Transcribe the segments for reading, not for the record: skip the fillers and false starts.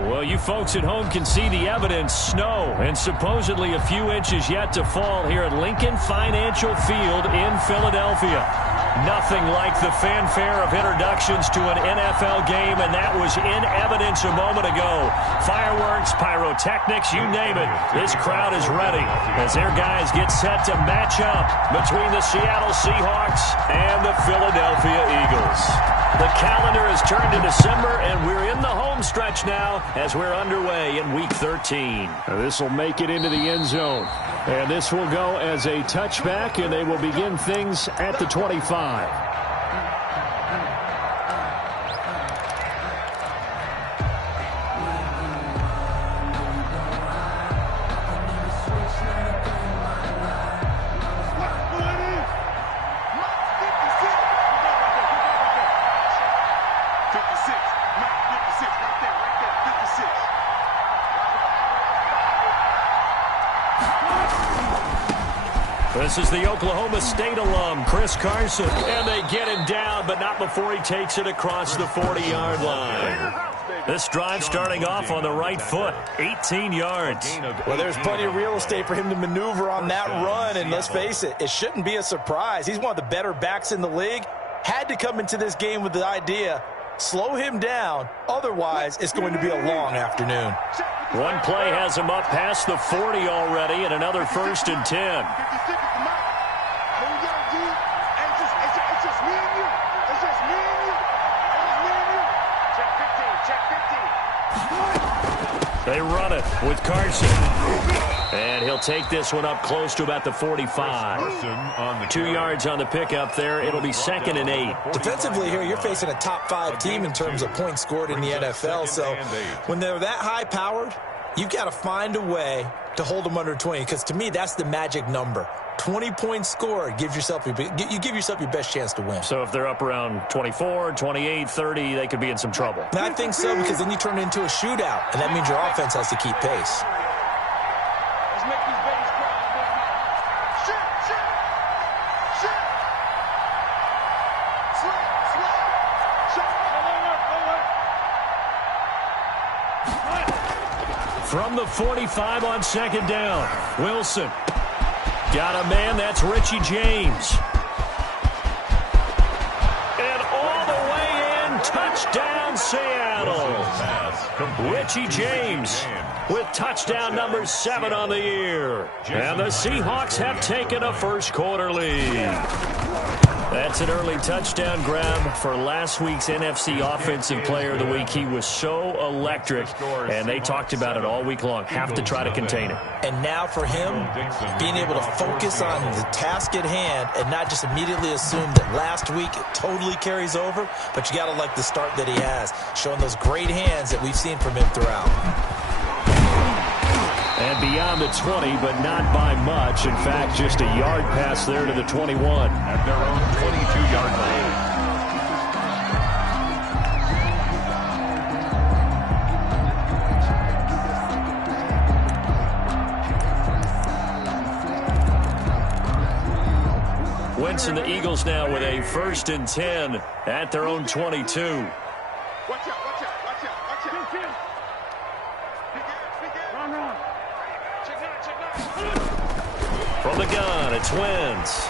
Well, you folks at home can see the evidence. Snow and supposedly a few inches yet to fall here at Lincoln Financial Field in Philadelphia. Nothing like the fanfare of introductions to an NFL game, and that was in evidence a moment ago. Fireworks, pyrotechnics, you name it. This crowd is ready as their guys get set to match up between the Seattle Seahawks and the Philadelphia Eagles. The calendar has turned to December, and we're in the home stretch now as we're underway in Week 13. This will make it into the end zone. And this will go as a touchback, and they will begin things at the 25. This is the Oklahoma State alum, Chris Carson. And they get him down, but not before he takes it across the 40-yard line. This drive starting off on the right foot, 18 yards. Well, there's plenty of real estate for him to maneuver on that run, and let's face it, it shouldn't be a surprise. He's one of the better backs in the league. Had to come into this game with the idea, slow him down, otherwise it's going to be a long afternoon. One play has him up past the 40 already, and another 1st and 10. They run it with Carson. And he'll take this one up close to about the 45. 2 yards on the pickup there. It'll be 2nd and 8. Defensively here, you're facing a top-5 team in terms of points scored in the NFL. So when they're that high-powered, you've got to find a way to hold them under 20. Because to me, that's the magic number. 20 points scored, you give yourself your best chance to win. So if they're up around 24, 28, 30, they could be in some trouble. And I think so, because then you turn it into a shootout, and that means your offense has to keep pace. From the 45 on 2nd down, Wilson. Got a man, that's Richie James. And all the way in, touchdown Seattle. Richie James with touchdown number 7 on the year. And the Seahawks have taken a first-quarter lead. That's an early touchdown grab for last week's NFC Offensive Player of the Week. He was so electric, and they talked about it all week long. Have to try to contain him. And now for him, being able to focus on the task at hand and not just immediately assume that last week it totally carries over, but you got to like the start that he has, showing those great hands that we've seen from him throughout. And beyond the 20, but not by much. In fact, just a yard pass there to the 21. At their own 22-yard line. Wentz and the Eagles now with a 1st and 10 at their own 22. Watch out, watch out, watch out, watch out. From the gun, it's Wentz.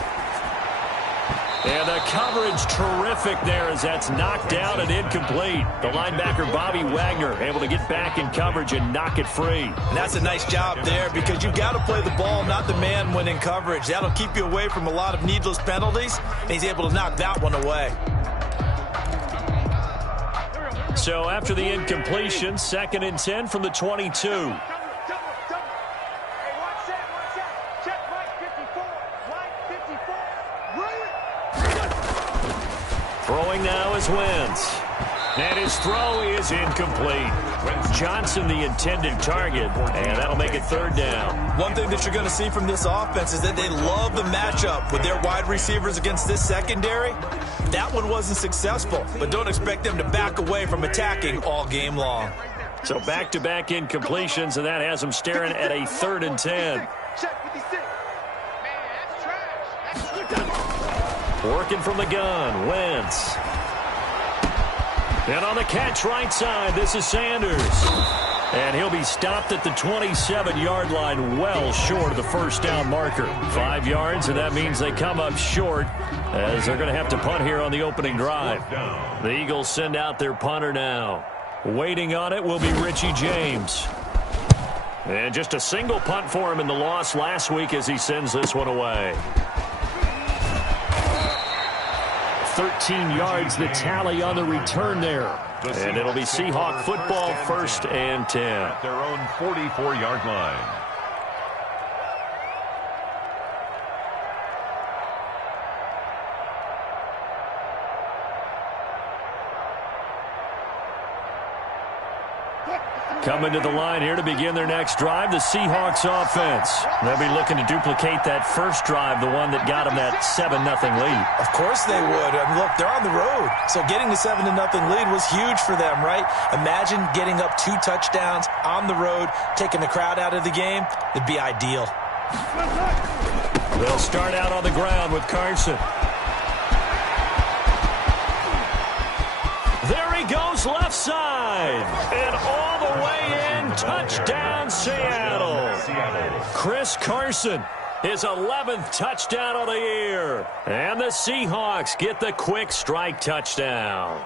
And the coverage terrific there as that's knocked down and incomplete. The linebacker, Bobby Wagner, able to get back in coverage and knock it free. And that's a nice job there because you've got to play the ball, not the man when in coverage. That'll keep you away from a lot of needless penalties, and he's able to knock that one away. So after the incompletion, 2nd and 10 from the 22. Throwing now is Wentz. And his throw is incomplete. Johnson the intended target, and that'll make it 3rd down. One thing that you're going to see from this offense is that they love the matchup with their wide receivers against this secondary. That one wasn't successful, but don't expect them to back away from attacking all game long. So back-to-back incompletions, and that has them staring at a 3rd and 10. Working from the gun, Wentz. And on the catch right side, this is Sanders. And he'll be stopped at the 27-yard line, well short of the first down marker. 5 yards, and that means they come up short as they're going to have to punt here on the opening drive. The Eagles send out their punter now. Waiting on it will be Richie James. And just a single punt for him in the loss last week as he sends this one away. 13 yards the tally on the return there. And it'll be Seahawk football, 1st and 10. At their own 44-yard line. Coming to the line here to begin their next drive, the Seahawks offense. They'll be looking to duplicate that first drive, the one that got them that 7-0 lead. Of course they would. I mean, look, they're on the road. So getting the 7-0 lead was huge for them, right? Imagine getting up 2 touchdowns on the road, taking the crowd out of the game. It'd be ideal. They'll start out on the ground with Carson. There he goes, left side. And all the way in, touchdown Seattle. Chris Carson, his 11th touchdown of the year. And the Seahawks get the quick strike touchdown.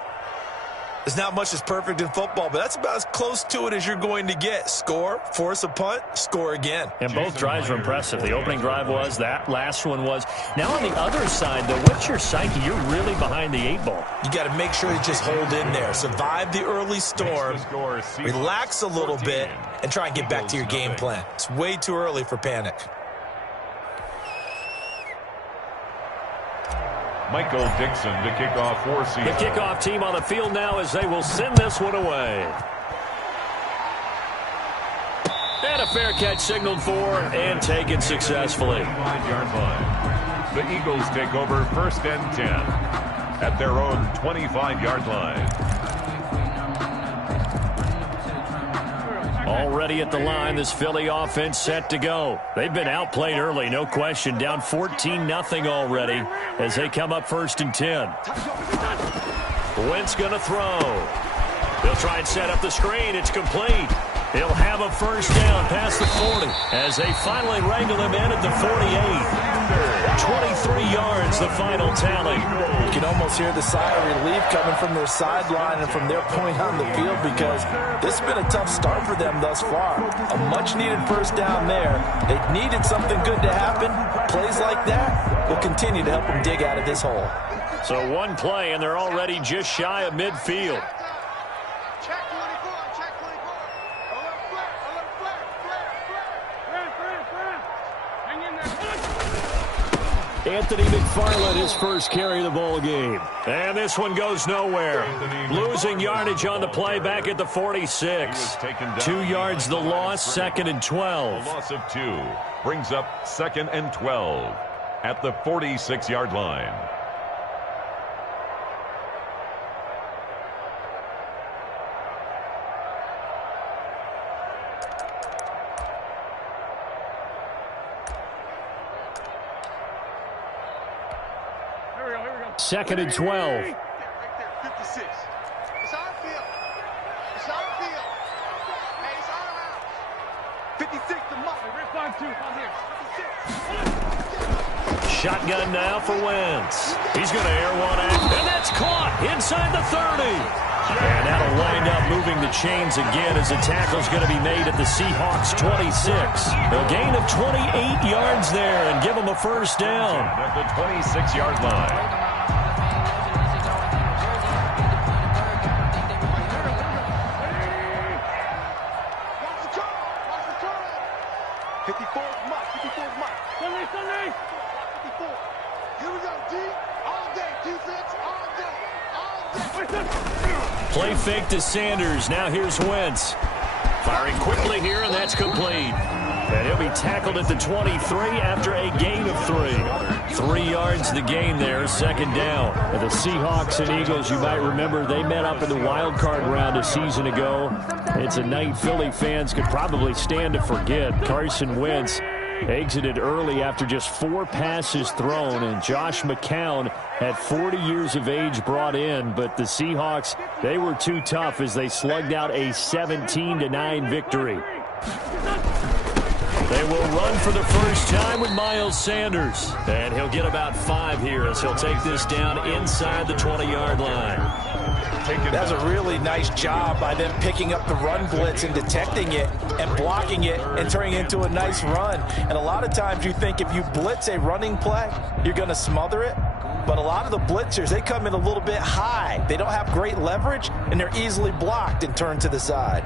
There's not much that's perfect in football, but that's about as close to it as you're going to get. Score, force a punt, score again. And both drives were impressive. The opening drive was, that last one was. Now on the other side, though, what's your psyche? You're really behind the 8 ball. You got to make sure you just hold in there. Survive the early storm, relax a little bit, and try and get back to your game plan. It's way too early for panic. Michael Dixon to kick off for Seattle. The kickoff team on the field now as they will send this one away. And a fair catch signaled for and taken successfully. 5-yard line. The Eagles take over 1st and 10 at their own 25-yard line. Already at the line, this Philly offense set to go. They've been outplayed early, no question. Down 14-0 already as they come up 1st and 10. Wentz going to throw. They'll try and set up the screen. It's complete. He'll have a first down past the 40 as they finally wrangle him in at the 48. 23 yards, the final tally. You can almost hear the sigh of relief coming from their sideline and from their point on the field because this has been a tough start for them thus far. A much-needed first down there. They needed something good to happen. Plays like that will continue to help them dig out of this hole. So one play, and they're already just shy of midfield. Anthony McFarland, his first carry of the ball game. And this one goes nowhere. Losing yardage on the play back at the 46. 2 yards the loss, 2nd and 12. A loss of 2 brings up 2nd and 12 at the 46-yard line. Second and 12. Right there, 56. It's our field. It's our field. Hey, it's our house. 56 to Muffin. We're 5-2. Come here. 56. Shotgun now for Wentz. He's going to air one out, and that's caught inside the 30. And that'll wind up moving the chains again as the tackle's going to be made at the Seahawks 26. A gain of 28 yards there and give them a first down. At the 26-yard line. Play fake to Sanders. Now here's Wentz. Firing quickly here, and that's complete. And he'll be tackled at the 23 after a gain of 3. 3 yards the gain there, 2nd down. And the Seahawks and Eagles, you might remember, they met up in the wild card round a season ago. It's a night Philly fans could probably stand to forget. Carson Wentz Exited early after just 4 passes thrown, and Josh McCown at 40 years of age brought in, but the Seahawks, they were too tough as they slugged out a 17-9 victory. They will run for the first time with Miles Sanders, and he'll get about 5 here as he'll take this down inside the 20-yard line. That's a really nice job by them picking up the run blitz and detecting it and blocking it and turning it into a nice run. And a lot of times you think if you blitz a running play, you're going to smother it. But a lot of the blitzers, they come in a little bit high. They don't have great leverage, and they're easily blocked and turned to the side.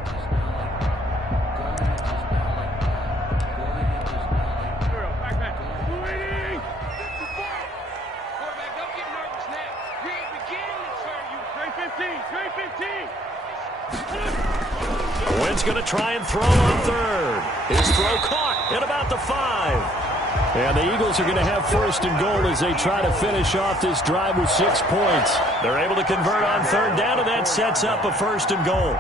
Wynn's going to try and throw on third. His throw caught at about the 5. And the Eagles are going to have first and goal as they try to finish off this drive with 6 points. They're able to convert on third down, and that sets up a first and goal.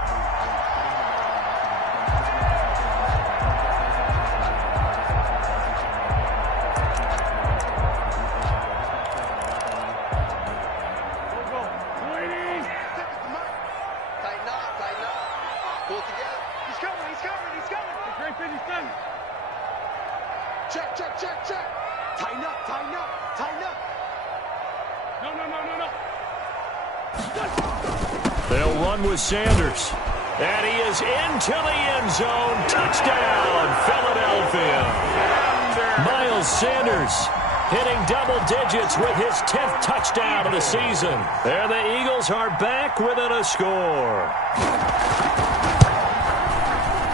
They'll run with Sanders. And he is into the end zone. Touchdown, Philadelphia. Miles Sanders hitting double digits with his 10th touchdown of the season. And the Eagles are back within a score.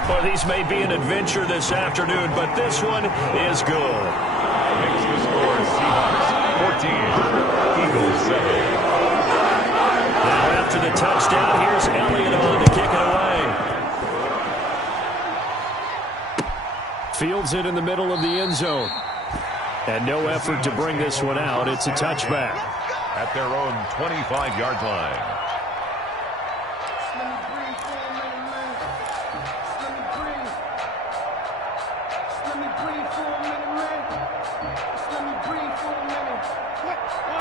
Well, these may be an adventure this afternoon, but this one is good. Makes the score Seahawks 14, Eagles 7. Now after the touchdown, here's Elliott on to kick it away. Fields it in the middle of the end zone. And no effort to bring this one out. It's a touchback. At their own 25-yard line.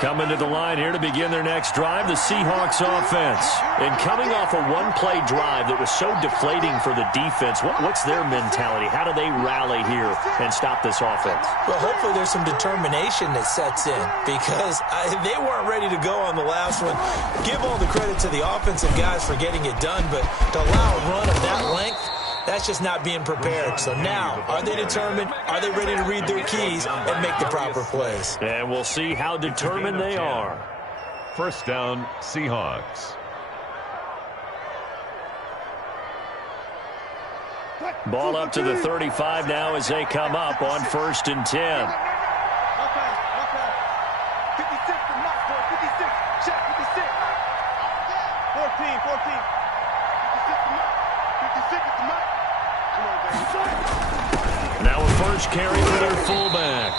Coming to the line here to begin their next drive, the Seahawks offense. And coming off a one-play drive that was so deflating for the defense, what's their mentality? How do they rally here and stop this offense? Well, hopefully there's some determination that sets in because they weren't ready to go on the last one. Give all the credit to the offensive guys for getting it done, but to allow a run of that length, that's just not being prepared. So now, are they determined? Are they ready to read their keys and make the proper plays? And we'll see how determined they are. First down, Seahawks. Ball up to the 35 now as they come up on 1st and 10. Okay. 56 to Mark, 56. Check 56. 14. 56 to Mark. 56 to Mark. Now a first carry for their fullback.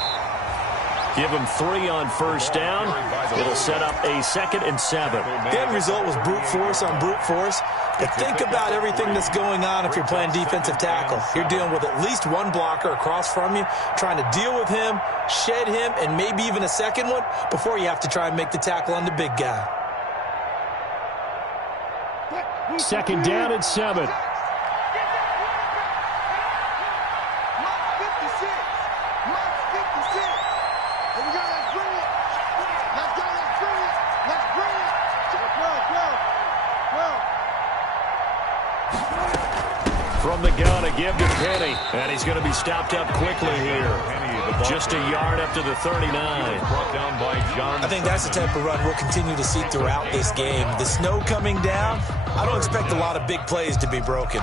Give them 3 on first down. It'll set up a 2nd and 7. The end result was brute force on brute force. But think about everything that's going on if you're playing defensive tackle. You're dealing with at least one blocker across from you, trying to deal with him, shed him, and maybe even a second one before you have to try and make the tackle on the big guy. 2nd down and 7. From the gun, a give to Penny. And he's going to be stopped up quickly here. Just a yard up to the 39. Brought down by John. I think that's the type of run we'll continue to see throughout this game. The snow coming down, I don't expect a lot of big plays to be broken.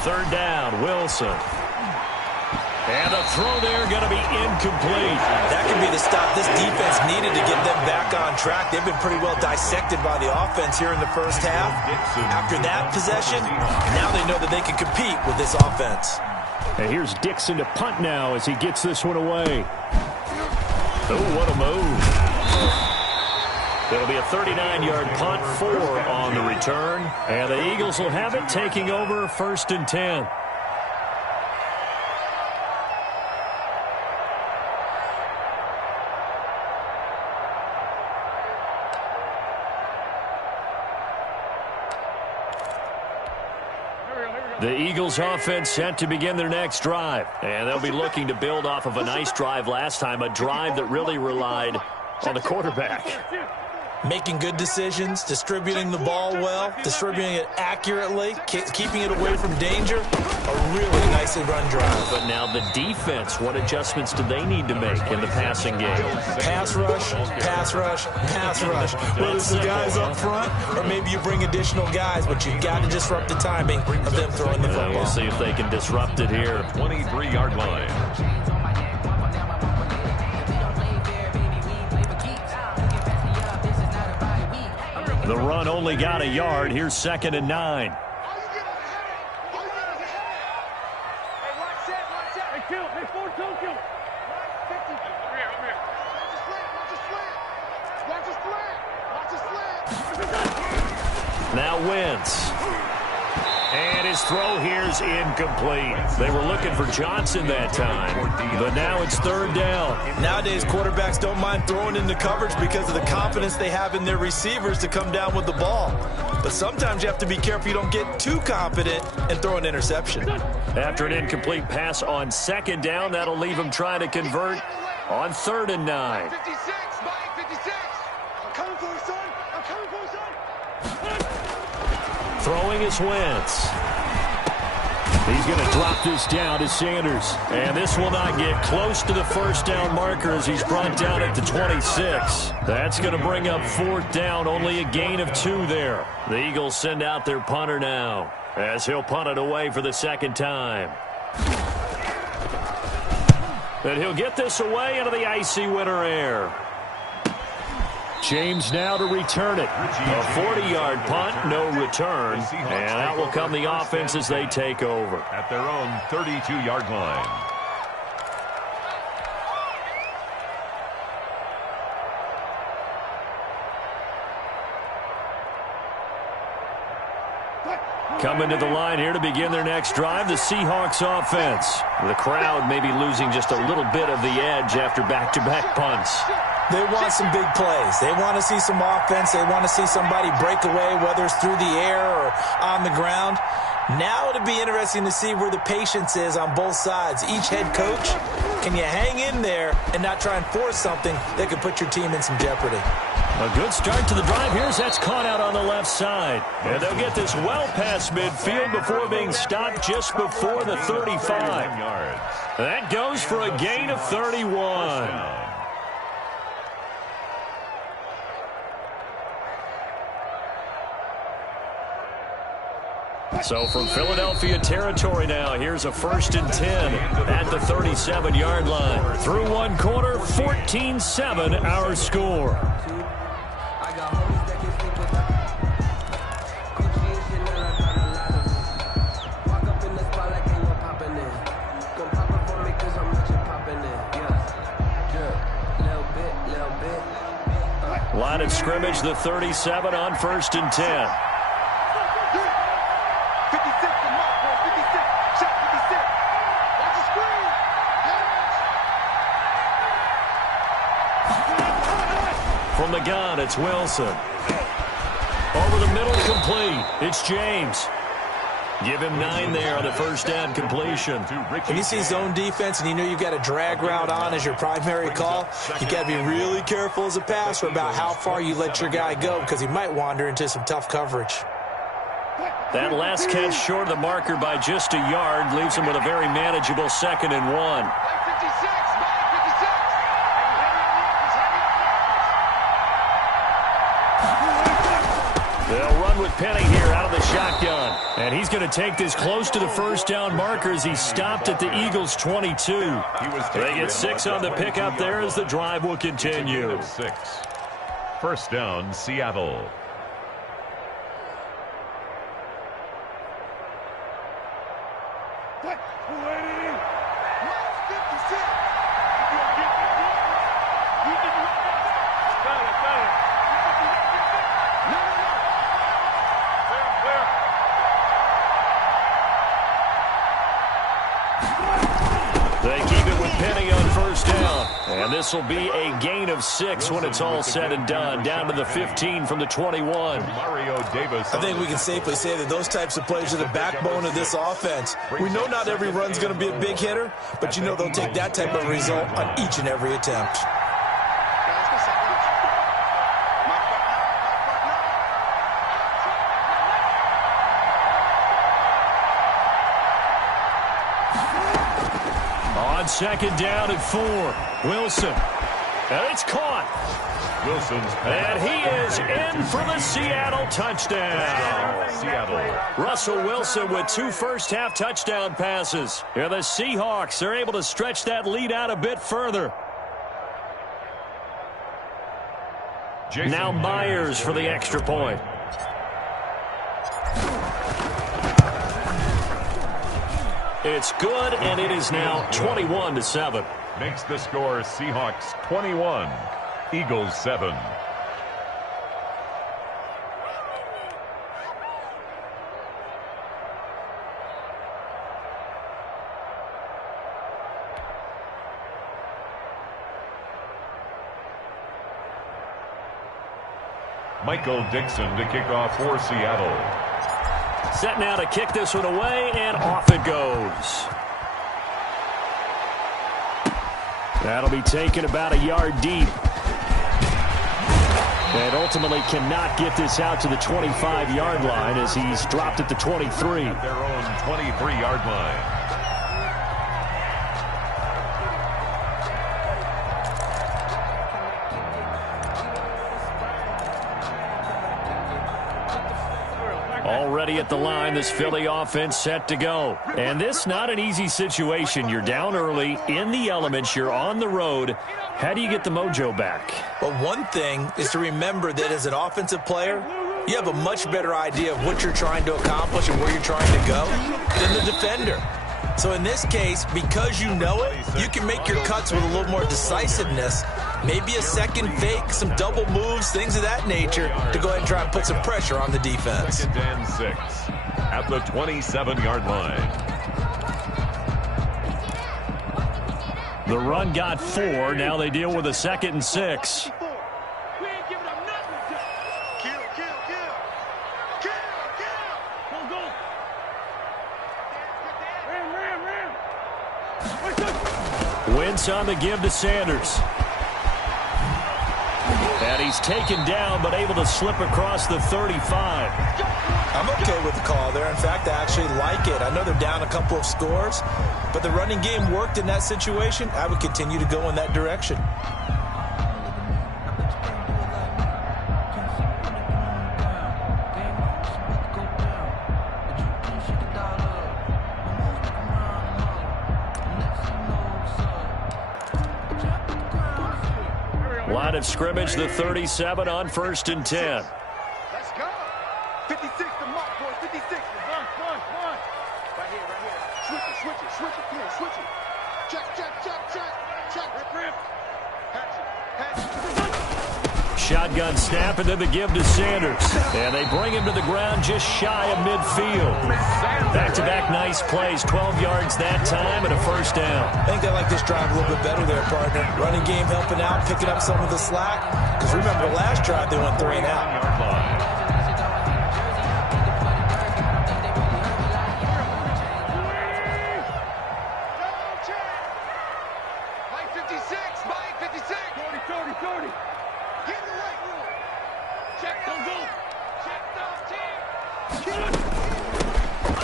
Third down, Wilson. And a throw there going to be incomplete. That could be the stop this defense needed to get them back on track. They've been pretty well dissected by the offense here in the first half. After that possession, now they know that they can compete with this offense. And here's Dixon to punt now as he gets this one away. Oh, what a move. It'll be a 39-yard punt, 4 on the return. And the Eagles will have it, taking over 1st and 10. The Eagles offense set to begin their next drive. And they'll be looking to build off of a nice drive last time, a drive that really relied on the quarterback. Making good decisions, distributing the ball well, distributing it accurately, keeping it away from danger. A really nicely run drive. But now the defense, what adjustments do they need to make in the passing game? Pass rush, pass rush, pass rush. Whether it's the guys up front or maybe you bring additional guys, but you've got to disrupt the timing of them throwing the football. We'll see if they can disrupt it here. 23-yard line. The run only got a yard. Here's 2nd and 9. Now Wentz. And his throw here's incomplete. They were looking for Johnson that time, but now it's 3rd down. Nowadays, quarterbacks don't mind throwing into coverage because of the confidence they have in their receivers to come down with the ball. But sometimes you have to be careful you don't get too confident and throw an interception. After an incomplete pass on 2nd down, that'll leave him trying to convert on 3rd and 9. 56, Mike, 56. I'm coming for you, son. I'm coming for you, son. Throwing is Wentz. He's going to drop this down to Sanders. And this will not get close to the 1st down marker as he's brought down at the 26. That's going to bring up 4th down, only a gain of 2 there. The Eagles send out their punter now as he'll punt it away for the 2nd time. And he'll get this away into the icy winter air. James now to return it. A 40-yard punt, no return. And that will come the offense as they take over. At their own 32-yard line. Coming to the line here to begin their next drive, the Seahawks offense. The crowd may be losing just a little bit of the edge after back-to-back punts. They want some big plays. They want to see some offense. They want to see somebody break away, whether it's through the air or on the ground. Now it'll be interesting to see where the patience is on both sides. Each head coach, can you hang in there and not try and force something that could put your team in some jeopardy? A good start to the drive. Here's that's caught out on the left side. And they'll get this well past midfield before being stopped just before the 35. That goes for a gain of 31. So from Philadelphia territory now, here's a 1st and 10 at the 37-yard line. Through one quarter, 14-7 our score. Line of scrimmage, the 37 on 1st and 10. From the gun, it's Wilson. Over the middle, complete. It's James. Give him 9 there on the 1st down completion. When you see zone defense and you know you've got a drag route on as your primary call, you've got to be really careful as a passer about how far you let your guy go because he might wander into some tough coverage. That last catch short of the marker by just a yard leaves him with a very manageable 2nd and 1. They'll run with Penny here out of the shotgun. And he's going to take this close to the 1st down marker as he stopped at the Eagles' 22. They get 6 on the pickup there as the drive will continue. First down, Seattle. They keep it with Penny on first down. And this will be a gain of 6 when it's all said and done. Down to the 15 from the 21. Mario Davis. I think we can safely say that those types of plays are the backbone of this offense. We know not every run's going to be a big hitter, but you know they'll take that type of result on each and every attempt. On second down and 4. Wilson. And it's caught. Wilson's And he is in for the Seattle touchdown. Seattle. Russell Wilson with 2 first-half touchdown passes. Here the Seahawks are able to stretch that lead out a bit further. Now Myers for the extra point. It's good, and it is now 21-7. Makes the score Seahawks 21, Eagles 7. Michael Dixon to kick off for Seattle. Set now to kick this one away, and off it goes. That'll be taken about a yard deep. And ultimately cannot get this out to the 25-yard line as he's dropped at the 23. At their own 23-yard line. Already at the line, this Philly offense set to go. And this not an easy situation. You're down early, in the elements, you're on the road. How do you get the mojo back? Well, one thing is to remember that as an offensive player, you have a much better idea of what you're trying to accomplish and where you're trying to go than the defender. So in this case, because you know it, you can make your cuts with a little more decisiveness. Maybe a second fake, some double moves, things of that nature to go ahead and try and put some pressure on the defense. Second and 6 at the 27-yard line. The run got 4. Now they deal with a 2nd and 6. Wentz on the give to Sanders. And he's taken down, but able to slip across the 35. I'm okay with the call there. In fact, I actually like it. I know they're down a couple of scores, but the running game worked in that situation. I would continue to go in that direction. Line of scrimmage, the 37 on 1st and 10. Let's go. 56 to mark, boy. 56. Come on. Right here. Switch it. Come on, switch it. Check. Rip. Shotgun snap, and then the give to Sanders. And they bring him to the ground just shy of midfield. Back-to-back nice plays, 12 yards that time and a first down. I think they like this drive a little bit better there, partner. Running game helping out, picking up some of the slack. Because remember, the last drive they went 3 and out.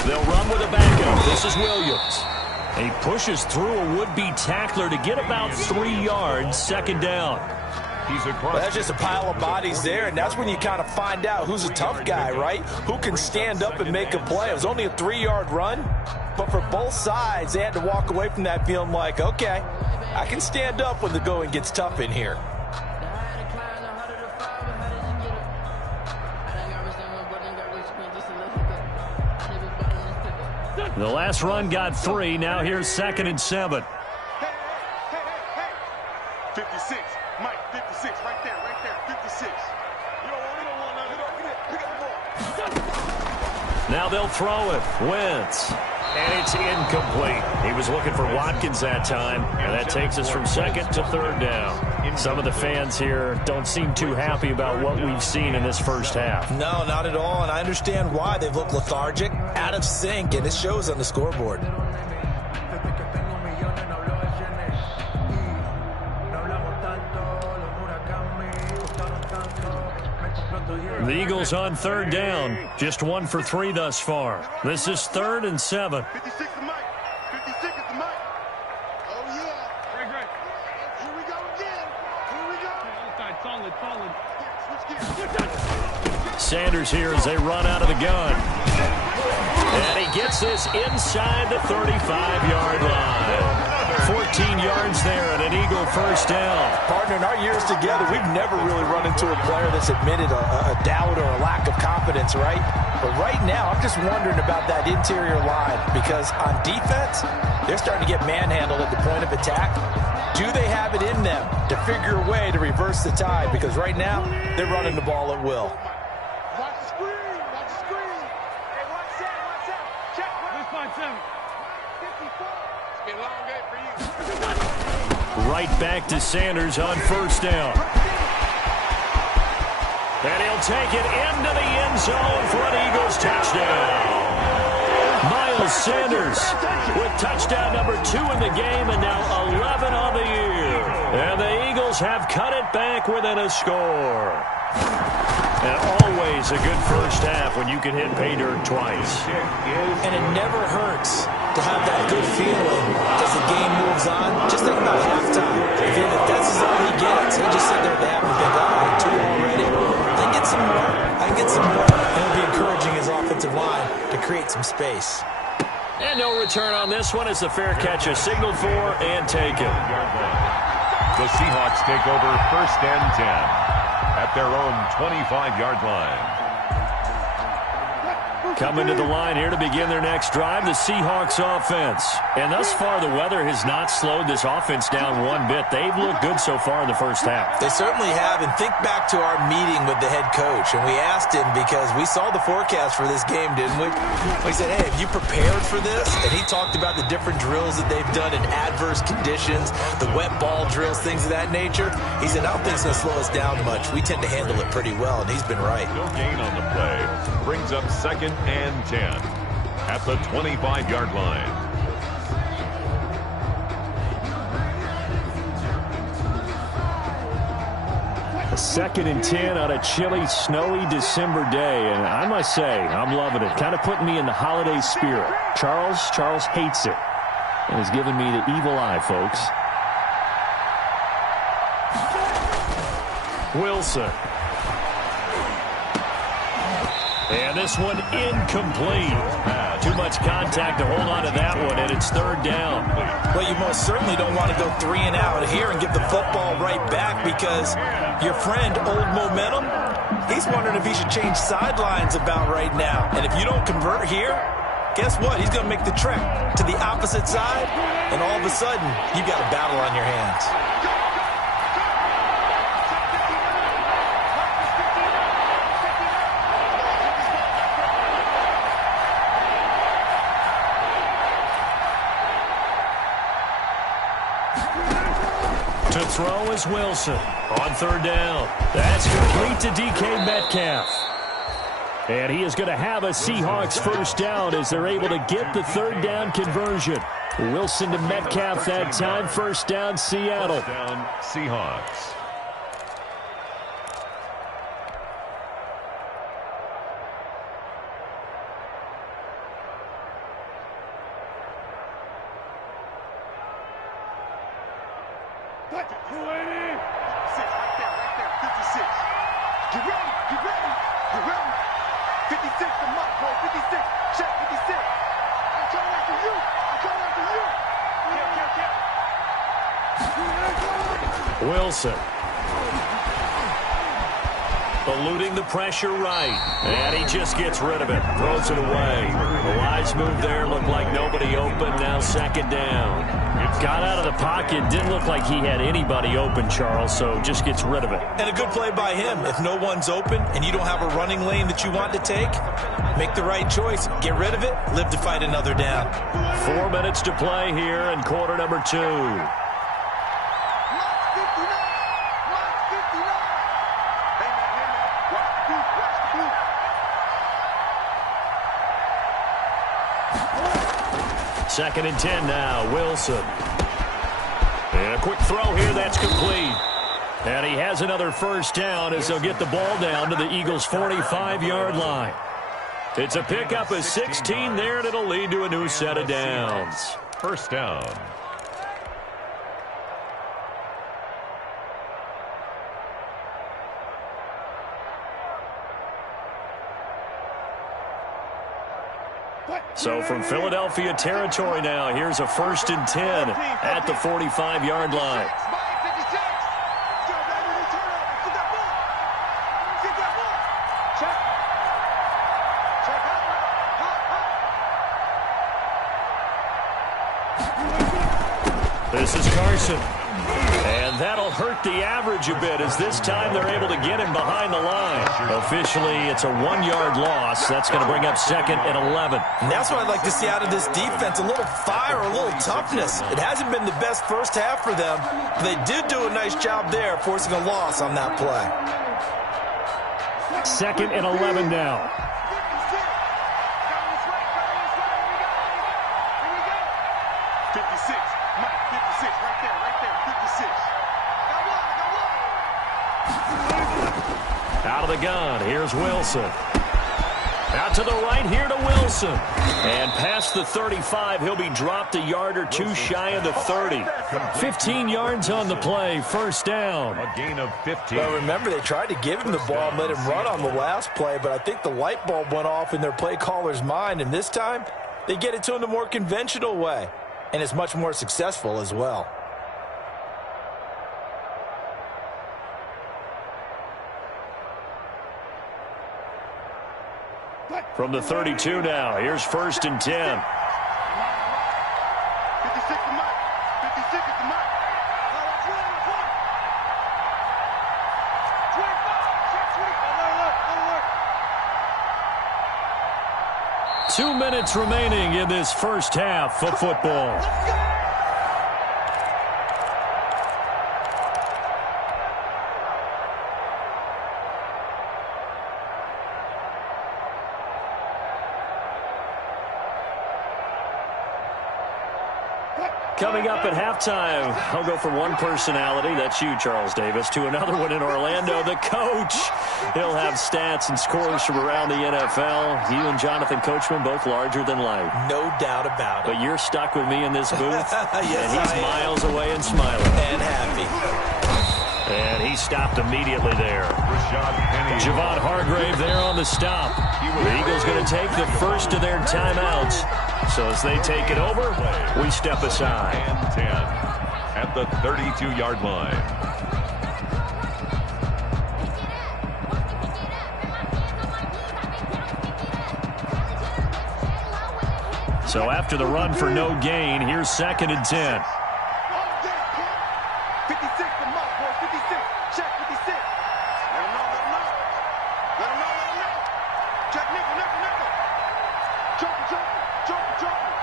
They'll run with a backup. This is Williams. He pushes through a would-be tackler to get about 3 yards, 2nd down. Well, that's just a pile of bodies there, and that's when you kind of find out who's a tough guy, right? Who can stand up and make a play. It was only a 3-yard run, but for both sides, they had to walk away from that feeling like, okay, I can stand up when the going gets tough in here. The last run got 3. Now here's 2nd and 7. Hey. 56. Mike, 56. Right there. 56. You don't want none of that. Pick up the ball. Now they'll throw it. Wentz. And it's incomplete. He was looking for Watkins that time, and that takes us from 2nd to 3rd down. Some of the fans here don't seem too happy about what we've seen in this first half. No, not at all, and I understand why. They've looked lethargic, out of sync, and it shows on the scoreboard. The Eagles on 3rd down. Just 1 for 3 thus far. This is 3rd and 7. 56 is Mike. 56 is the Mike. Oh, yeah. Great. Here we go again. Solid. Switch gears. Sanders here as they run out of the gun. And he gets this inside the 35-yard line. 14 yards there and an Eagle first down. Partner, in our years together, we've never really run into a player that's admitted a doubt or a lack of confidence, right? But right now, I'm just wondering about that interior line because on defense, they're starting to get manhandled at the point of attack. Do they have it in them to figure a way to reverse the tide? Because right now, they're running the ball at will. Watch the screen. Hey, watch out. Check. This 5-7. 54. It's been a long day for you. Right back to Sanders on first down. And he'll take it into the end zone for an Eagles touchdown. Miles Sanders with touchdown number 2 in the game and now 11 on the year. And the Eagles have cut it back within a score. And always a good first half when you can hit pay dirt twice. And it never hurts to have that good feeling as the game moves on. Just think about halftime. If that's all he gets, he'll just sit there at the half and think, oh, 2 already. I get some more. And it'll be encouraging his offensive line to create some space. And no return on this one as the fair catch is signaled for and taken. The Seahawks take over 1st and 10 at their own 25-yard line. Coming to the line here to begin their next drive, the Seahawks offense. And thus far, the weather has not slowed this offense down one bit. They've looked good so far in the first half. They certainly have. And think back to our meeting with the head coach. And we asked him because we saw the forecast for this game, didn't we? We said, hey, have you prepared for this? And he talked about the different drills that they've done in adverse conditions, the wet ball drills, things of that nature. He said, I don't think it's going to slow us down much. We tend to handle it pretty well, and he's been right. No gain on the play. Brings up 2nd and 10 at the 25-yard line. A 2nd and 10 on a chilly, snowy December day. And I must say, I'm loving it. Kind of putting me in the holiday spirit. Charles hates it. And has given me the evil eye, folks. Wilson. And this one incomplete. Too much contact to hold on to that one, and it's 3rd down. Well, you most certainly don't want to go 3 and out here and give the football right back because your friend, Old Momentum, he's wondering if he should change sidelines about right now. And if you don't convert here, guess what? He's going to make the trek to the opposite side, and all of a sudden, you've got a battle on your hands. To throw is Wilson on 3rd down. That's complete to DK Metcalf. And he is going to have a Seahawks first down as they're able to get the 3rd down conversion. Wilson to Metcalf that time. First down, Seattle. First down, Seahawks. Wilson. Eluding the pressure right. And he just gets rid of it. Throws it away. A wise move there. Looked like nobody open. Now second down. Got out of the pocket. Didn't look like he had anybody open, Charles, so just gets rid of it. And a good play by him. If no one's open and you don't have a running lane that you want to take, make the right choice. Get rid of it. Live to fight another down. 4 minutes to play here in quarter number 2. Second and 10 now, Wilson. And a quick throw here, that's complete. And he has another first down as they'll get the ball down to the Eagles' 45-yard line. It's a pickup of 16 there, and it'll lead to a new set of downs. First down. So from Philadelphia territory now, here's a first and 10 at the 45-yard line. This is Carson. And that'll hurt the average a bit as this time they're able to get him behind the line. Officially, it's a 1-yard loss. That's going to bring up second and 11. And that's what I'd like to see out of this defense, a little fire, a little toughness. It hasn't been the best first half for them, but they did do a nice job there forcing a loss on that play. Second and 11 now. Out of the gun, here's Wilson. Out to the right here to Wilson. And past the 35, he'll be dropped a yard or two shy of the 30. 15 yards on the play, first down. A gain of 15. Well, remember, they tried to give him the ball and let him run on the last play, but I think the light bulb went off in their play caller's mind, and this time they get it to him the more conventional way, and it's much more successful as well. From the 32 now, here's first and 10. 56 to Mike. 56 to Mike. 2 minutes remaining in this first half of football. Coming up at halftime, I'll go from one personality, that's you, Charles Davis, to another one in Orlando, the coach. He'll have stats and scores from around the NFL. You and Jonathan Coachman, both larger than life. No doubt about it. But you're stuck with me in this booth, yes, and he's miles away and smiling. And happy. And he stopped immediately there. Javon Hargrave there on the stop. The Eagles going to take the first of their timeouts. So as they take it over, we step aside. And 10 at the 32-yard line. So after the run for no gain, here's second and 10. 56 to Mike, boy. 56. Check 56. Let him know, let him know. Let him know, let him know. Check nickel, nickel, nickel. Joker, joker, joker, joker.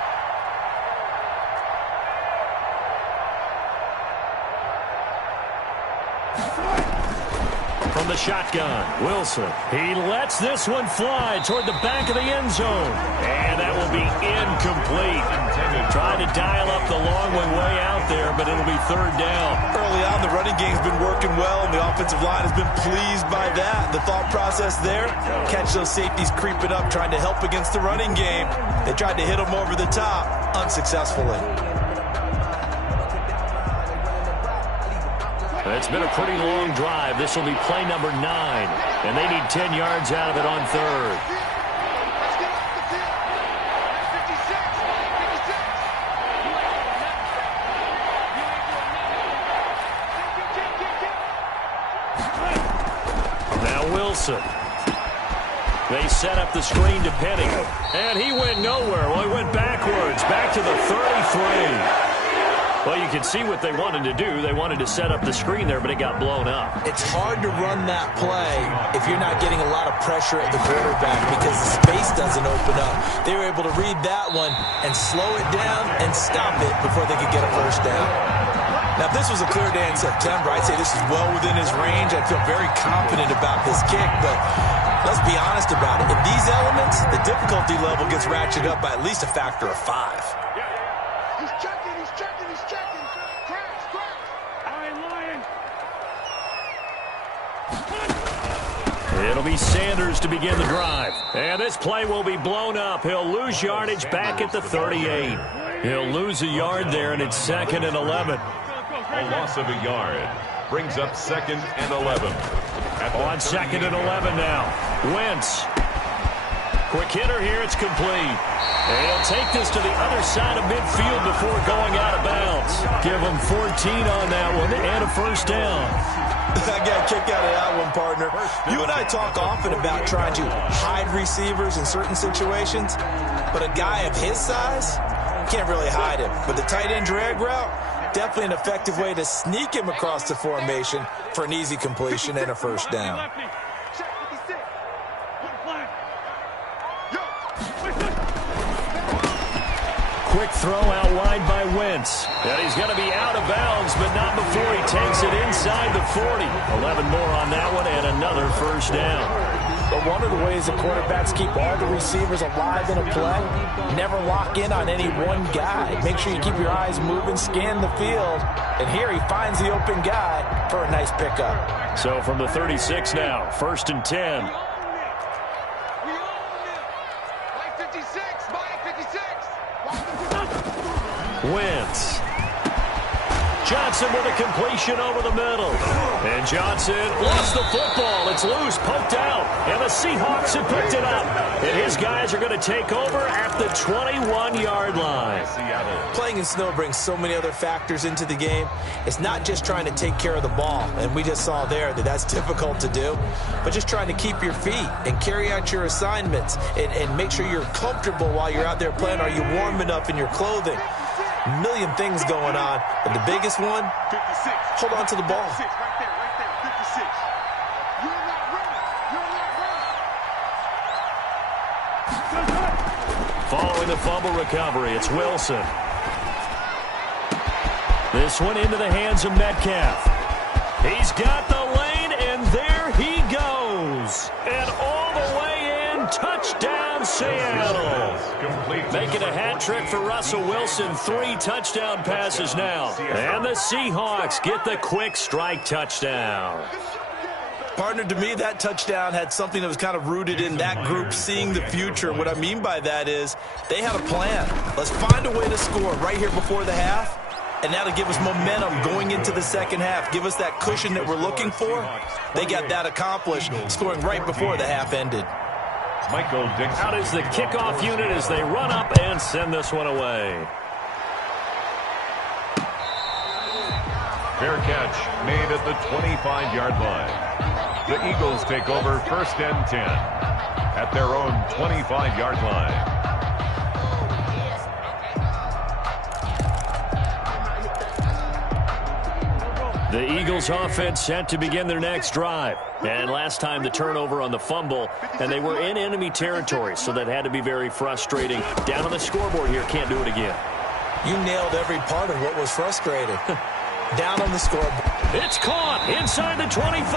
From the shotgun, Wilson. He lets this one fly toward the back of the end zone. And that will be incomplete. Trying to dial up the long one way out there, but it'll be third down. Early on, the running game's been working well, and the offensive line has been pleased by that. The thought process there, catch those safeties creeping up, trying to help against the running game. They tried to hit them over the top, unsuccessfully. It's been a pretty long drive. This will be play number 9, and they need 10 yards out of it on third. Let's get off the field. 56. 56. Now Now Wilson. They set up the screen to Penny. And he went nowhere. Well, he went backwards. Back to the 33. Well, you can see what they wanted to do. They wanted to set up the screen there, but it got blown up. It's hard to run that play if you're not getting a lot of pressure at the quarterback because the space doesn't open up. They were able to read that one and slow it down and stop it before they could get a first down. Now, if this was a clear day in September, I'd say this is well within his range. I'd feel very confident about this kick, but let's be honest about it. In these elements, the difficulty level gets ratcheted up by at least a factor of 5. He's checking, he's checking, he's checking. Crash, crash. Lion, lion. It'll be Sanders to begin the drive. And this play will be blown up. He'll lose yardage back at the 38. He'll lose a yard there, and it's 2nd and 11. A loss of a yard brings up 2nd and 11. On 2nd and 11 now. Wentz. Quick hitter here. It's complete. And he'll take this to the other side of midfield before going out of bounds. Give him 14 on that one and a first down. I got a kick out of that one, partner. You and I talk often about trying to hide receivers in certain situations, but a guy of his size, can't really hide him. But the tight end drag route, definitely an effective way to sneak him across the formation for an easy completion and a first down. Quick throw out wide by Wentz. And he's going to be out of bounds, but not before he takes it inside the 40. 11 more on that one and another first down. But one of the ways the quarterbacks keep all the receivers alive in a play, never lock in on any one guy. Make sure you keep your eyes moving, scan the field. And here he finds the open guy for a nice pickup. So from the 36 now, 1st and 10. Wentz. Johnson with a completion over the middle. And Johnson lost the football. It's loose, poked out. And the Seahawks have picked it up. And his guys are going to take over at the 21-yard line. Playing in snow brings so many other factors into the game. It's not just trying to take care of the ball. And we just saw there that that's difficult to do. But just trying to keep your feet and carry out your assignments and make sure you're comfortable while you're out there playing. Are you warm enough in your clothing? A million things going on, but the biggest one, 56. hold on to the ball. 56, right there, 56. You're not running. Following the fumble recovery, it's Wilson. This one into the hands of Metcalf. He's got the lane, and there he goes. And all the way in, touchdown Seattle. Making a hat trick for Russell Wilson. 3 touchdown passes now. And the Seahawks get the quick strike touchdown. Partner, to me, that touchdown had something that was kind of rooted in that group seeing the future. What I mean by that is they had a plan. Let's find a way to score right here before the half, and that'll give us momentum going into the second half. Give us that cushion that we're looking for. They got that accomplished, scoring right before the half ended. Michael Dixon. Out is the kickoff unit as they run up and send this one away. Fair catch made at the 25-yard line. The Eagles take over 1st and 10 at their own 25-yard line. The Eagles offense set to begin their next drive. And last time the turnover on the fumble, and they were in enemy territory, so that had to be very frustrating. Down on the scoreboard here, can't do it again. You nailed every part of what was frustrating. Down on the scoreboard. It's caught inside the 25.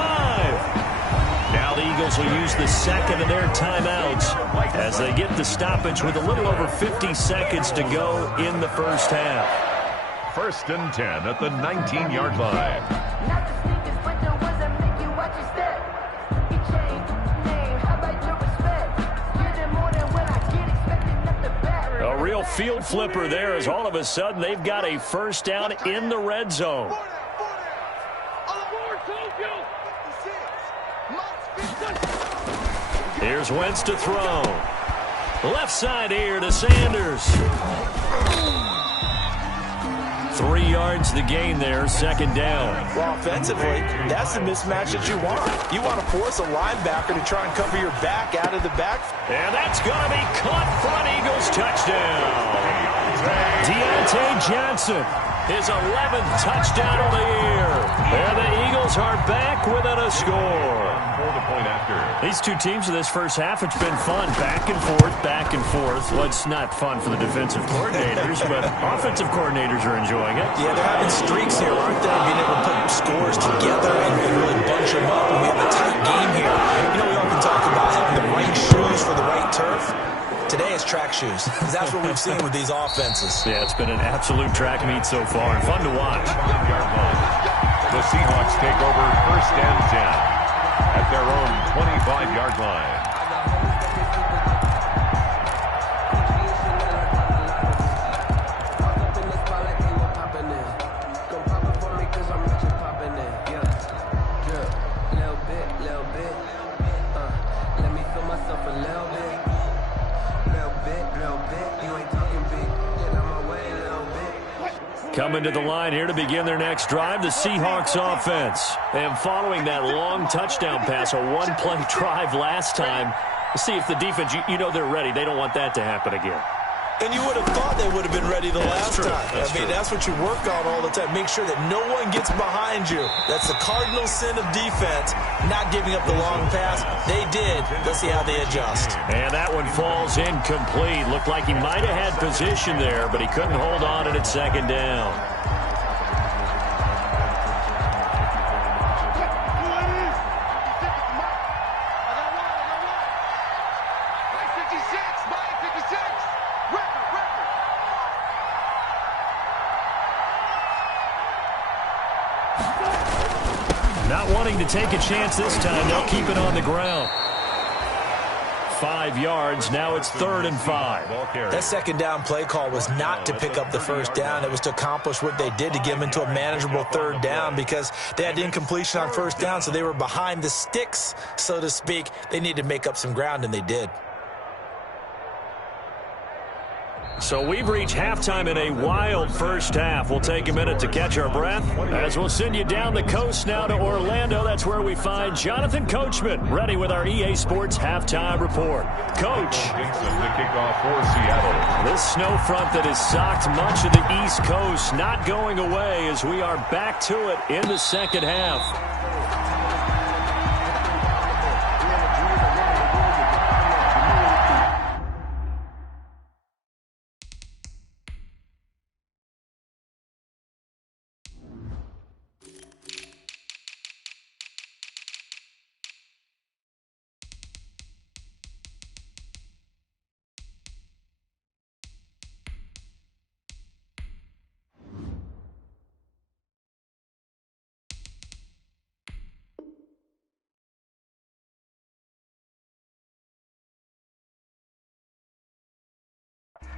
Now the Eagles will use the second of their timeouts as they get the stoppage with a little over 50 seconds to go in the first half. 1st and 10 at the 19-yard line. A real field flipper there as all of a sudden they've got a first down in the red zone. Here's Wentz to throw. Left side here to Sanders. 3 yards the gain there, second down. Well, offensively, that's the mismatch that you want. You want to force a linebacker to try and cover your back out of the back. And that's going to be caught front. Eagles touchdown. Deontay Johnson, his 11th touchdown of the year. And the Eagles are back within a score. These two teams in this first half, it's been fun. Back and forth, back and forth. Well, it's not fun for the defensive coordinators, but offensive coordinators are enjoying it. Yeah, they're having streaks here, aren't they? Being able to put scores together and really bunch them up. And we have a tight game here. You know, we often talk about having the right shoes for the right turf. Today it's track shoes, because that's what we've seen with these offenses. Yeah, it's been an absolute track meet so far, and fun to watch. The Seahawks take over first and 10 at their own 25-yard line. Coming to the line here to begin their next drive, the Seahawks offense. And following that long touchdown pass, a one-play drive last time, see if the defense, you know they're ready. They don't want that to happen again. And you would have thought they would have been ready the last time. That's what you work on all the time. Make sure that no one gets behind you. That's the cardinal sin of defense, not giving up the long pass. They did. Let's see how they adjust. And that one falls incomplete. Looked like he might have had position there, but he couldn't hold on at second down. Not wanting to take a chance this time, they'll keep it on the ground. 5 yards, now it's 3rd and 5. That second down play call was not to pick up the first down. It was to accomplish what they did to get them into a manageable 3rd down because they had incompletion on first down, so they were behind the sticks, so to speak. They needed to make up some ground, and they did. So we've reached halftime in a wild first half. We'll take a minute to catch our breath as we'll send you down the coast now to Orlando. That's where we find Jonathan Coachman ready with our EA Sports halftime report. Coach. The kickoff for Seattle. This snow front that has socked much of the East Coast not going away as we are back to it in the second half.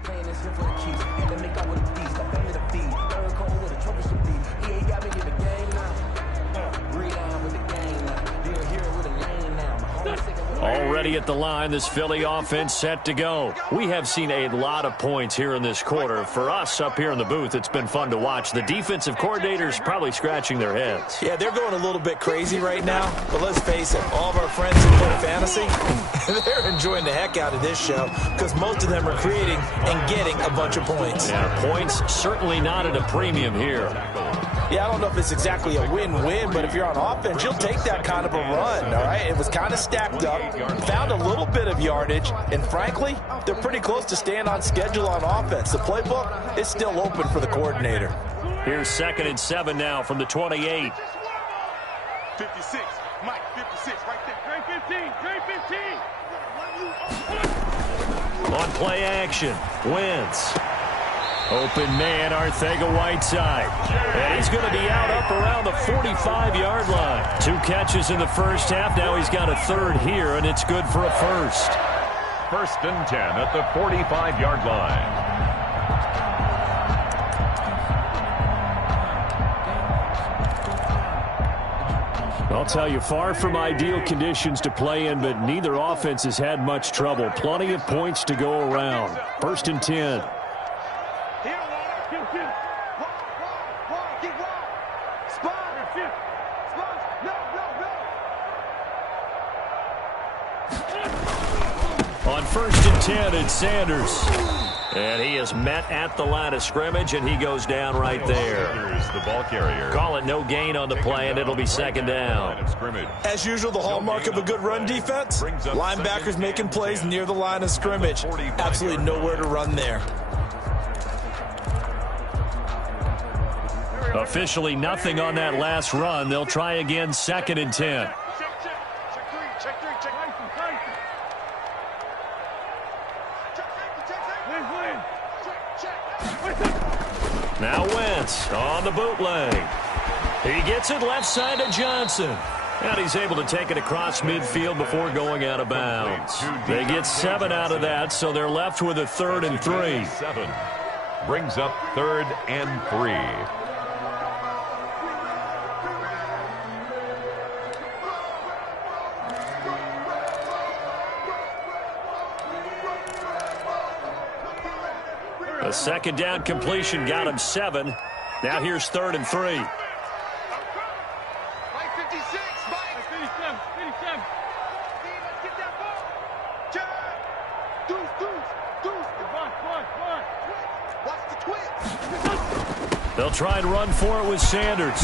Playing this shit for the keys. Had to make out with the beast. Got family to feed. Third cold with a trophy should be. He ain't got me in the game now. Reline with the game now. Deal here with a lane now. My home second. Already at the line, this Philly offense set to go. We have seen a lot of points here in this quarter. For us up here in the booth, it's been fun to watch. The defensive coordinators probably scratching their heads. Yeah, they're going a little bit crazy right now, but let's face it, all of our friends who play fantasy, they're enjoying the heck out of this show because most of them are creating and getting a bunch of points. Yeah, points certainly not at a premium here. Yeah, I don't know if it's exactly a win-win, but if you're on offense, you'll take that kind of a run, all right? It was kind of stacked up, found a little bit of yardage, and frankly, they're pretty close to staying on schedule on offense. The playbook is still open for the coordinator. Here's 2nd and 7 now from the 28. 56, Mike, 56, right there. Drain 15, On play action, Wentz. Open man, Arcega-Whiteside. And he's going to be up around the 45-yard line. 2 catches in the first half. Now he's got a 3rd here, and it's good for a 1st. 1st and 10 at the 45-yard line. I'll tell you, far from ideal conditions to play in, but neither offense has had much trouble. Plenty of points to go around. 1st and 10. On 1st and 10, it's Sanders. And he is met at the line of scrimmage, and he goes down right there. The ball carrier. Call it no gain on the play, and it'll be 2nd down. As usual, the hallmark of a good run defense, linebackers making plays near the line of scrimmage. Absolutely nowhere to run there. Officially nothing on that last run. They'll try again, 2nd and 10. Now Wentz on the bootleg. He gets it left side to Johnson. And he's able to take it across midfield before going out of bounds. They get 7 out of that, so they're left with a 3rd and 3. 7 brings up 3rd and 3. A 2nd down completion got him 7. Now here's 3rd and 3. They'll try and run for it with Sanders.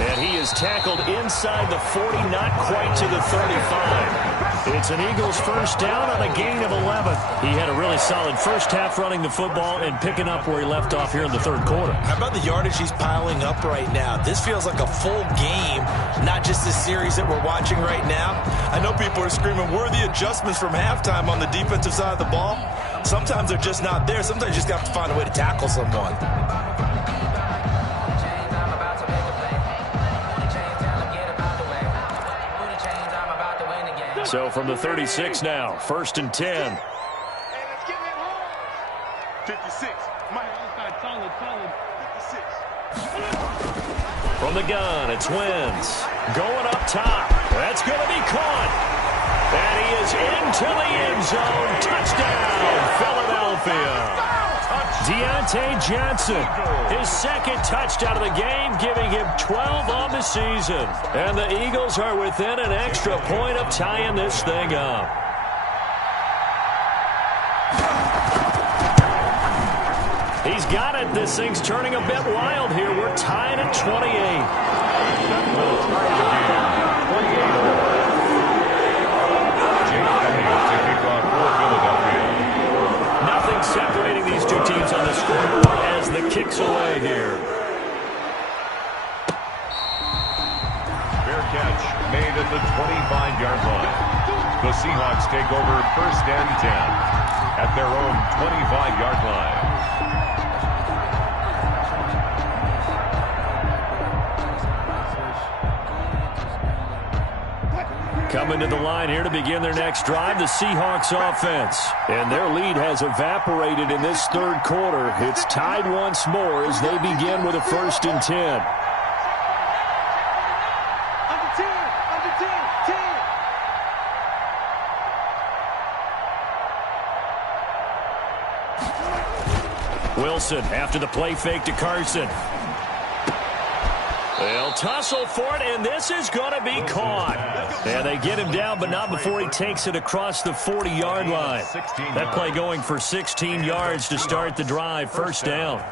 And he is tackled inside the 40, not quite to the 35. It's an Eagles 1st down on a gain of 11. He had a really solid first half running the football and picking up where he left off here in the 3rd quarter. How about the yardage he's piling up right now? This feels like a full game, not just the series that we're watching right now. I know people are screaming, worthy adjustments from halftime on the defensive side of the ball. Sometimes they're just not there. Sometimes you just have to find a way to tackle someone. So from the 36 now, 1st and 10. 56. From the gun, it's Wentz. Going up top. That's going to be caught. And he is into the end zone. Touchdown, Philadelphia. Deontay Johnson, his 2nd touchdown of the game, giving him 12 on the season. And the Eagles are within an extra point of tying this thing up. He's got it. This thing's turning a bit wild here. We're tied at 28. Nothing separating these two teams on the scoreboard as the kick's away here. Fair catch made at the 25-yard line. The Seahawks take over 1st and 10 at their own 25-yard line. Coming to the line here to begin their next drive, the Seahawks offense. And their lead has evaporated in this 3rd quarter. It's tied once more as they begin with a 1st and 10. Wilson after the play fake to Carson. They'll tussle for it, and this is going to be caught. And they get him down, but not before he takes it across the 40-yard line. That play going for 16 yards to start the drive. 1st down.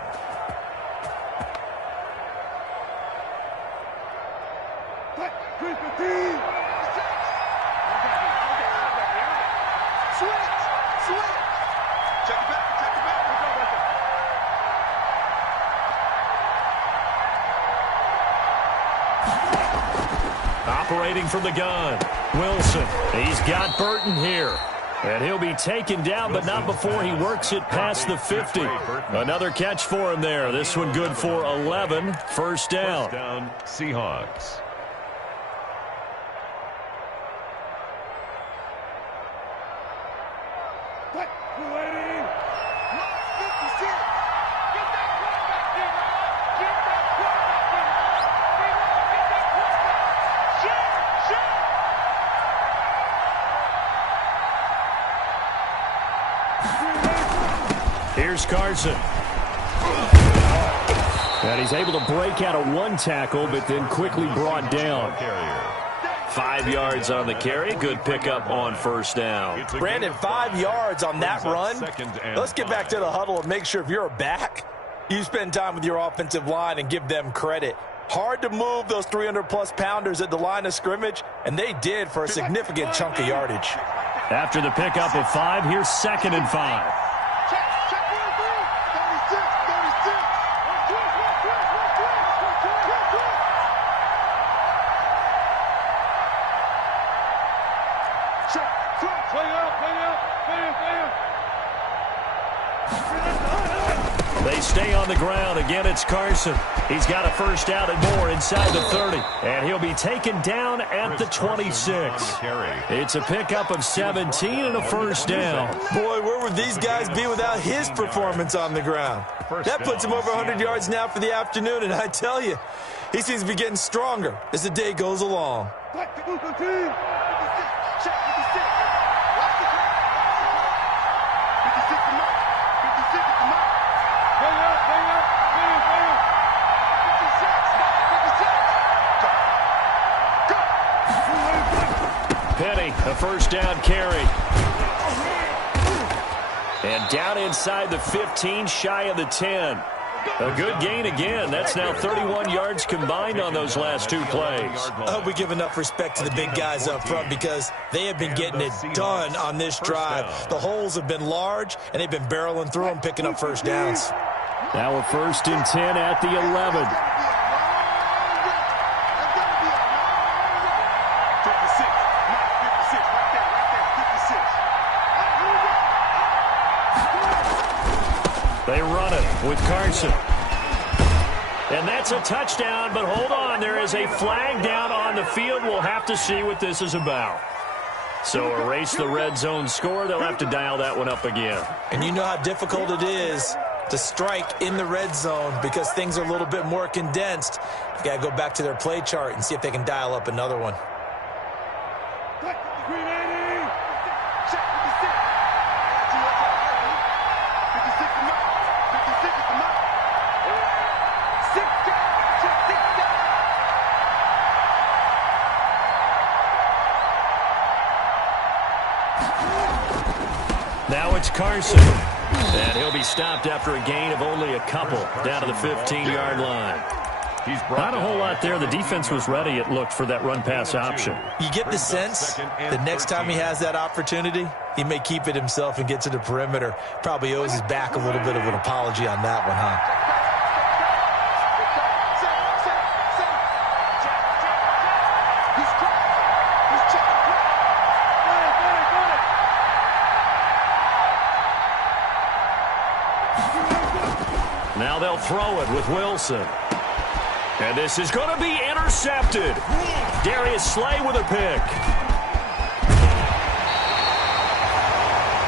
Operating from the gun, Wilson. He's got Burton here. And he'll be taken down, but not before he works it past the 50. Another catch for him there. This one good for 11. 1st down. 1st down, Seahawks. Here's Carson. And he's able to break out of one tackle, but then quickly brought down. 5 yards on the carry. Good pickup on first down. Brandon, 5 yards on that run. Let's get back to the huddle and make sure if you're a back, you spend time with your offensive line and give them credit. Hard to move those 300-plus pounders at the line of scrimmage, and they did for a significant chunk of yardage. After the pickup of 5, here's 2nd and 5. They stay on the ground. Again, it's Carson. He's got a first down and more inside the 30. And he'll be taken down at the 26. It's a pickup of 17 and a first down. Boy, where would these guys be without his performance on the ground? That puts him over 100 yards now for the afternoon, and I tell you, he seems to be getting stronger as the day goes along. Penny, a first down carry. And down inside the 15, shy of the 10. A good gain again. That's now 31 yards combined on those last 2 plays. I hope we give enough respect to the big guys up front because they have been getting it done on this drive. The holes have been large, and they've been barreling through them, picking up first downs. Now a 1st and 10 at the 11. They run it with Carson. And that's a touchdown, but hold on. There is a flag down on the field. We'll have to see what this is about. So erase the red zone score. They'll have to dial that one up again. And you know how difficult it is to strike in the red zone because things are a little bit more condensed. You got to go back to their play chart and see if they can dial up another one. Now it's Carson. And he'll be stopped after a gain of only a couple down to the 15-yard line. Not a whole lot there. The defense was ready, it looked, for that run-pass option. You get the sense that next time he has that opportunity, he may keep it himself and get to the perimeter. Probably owes his back a little bit of an apology on that one, huh? Now they'll throw it with Wilson. And this is going to be intercepted. Darius Slay with a pick.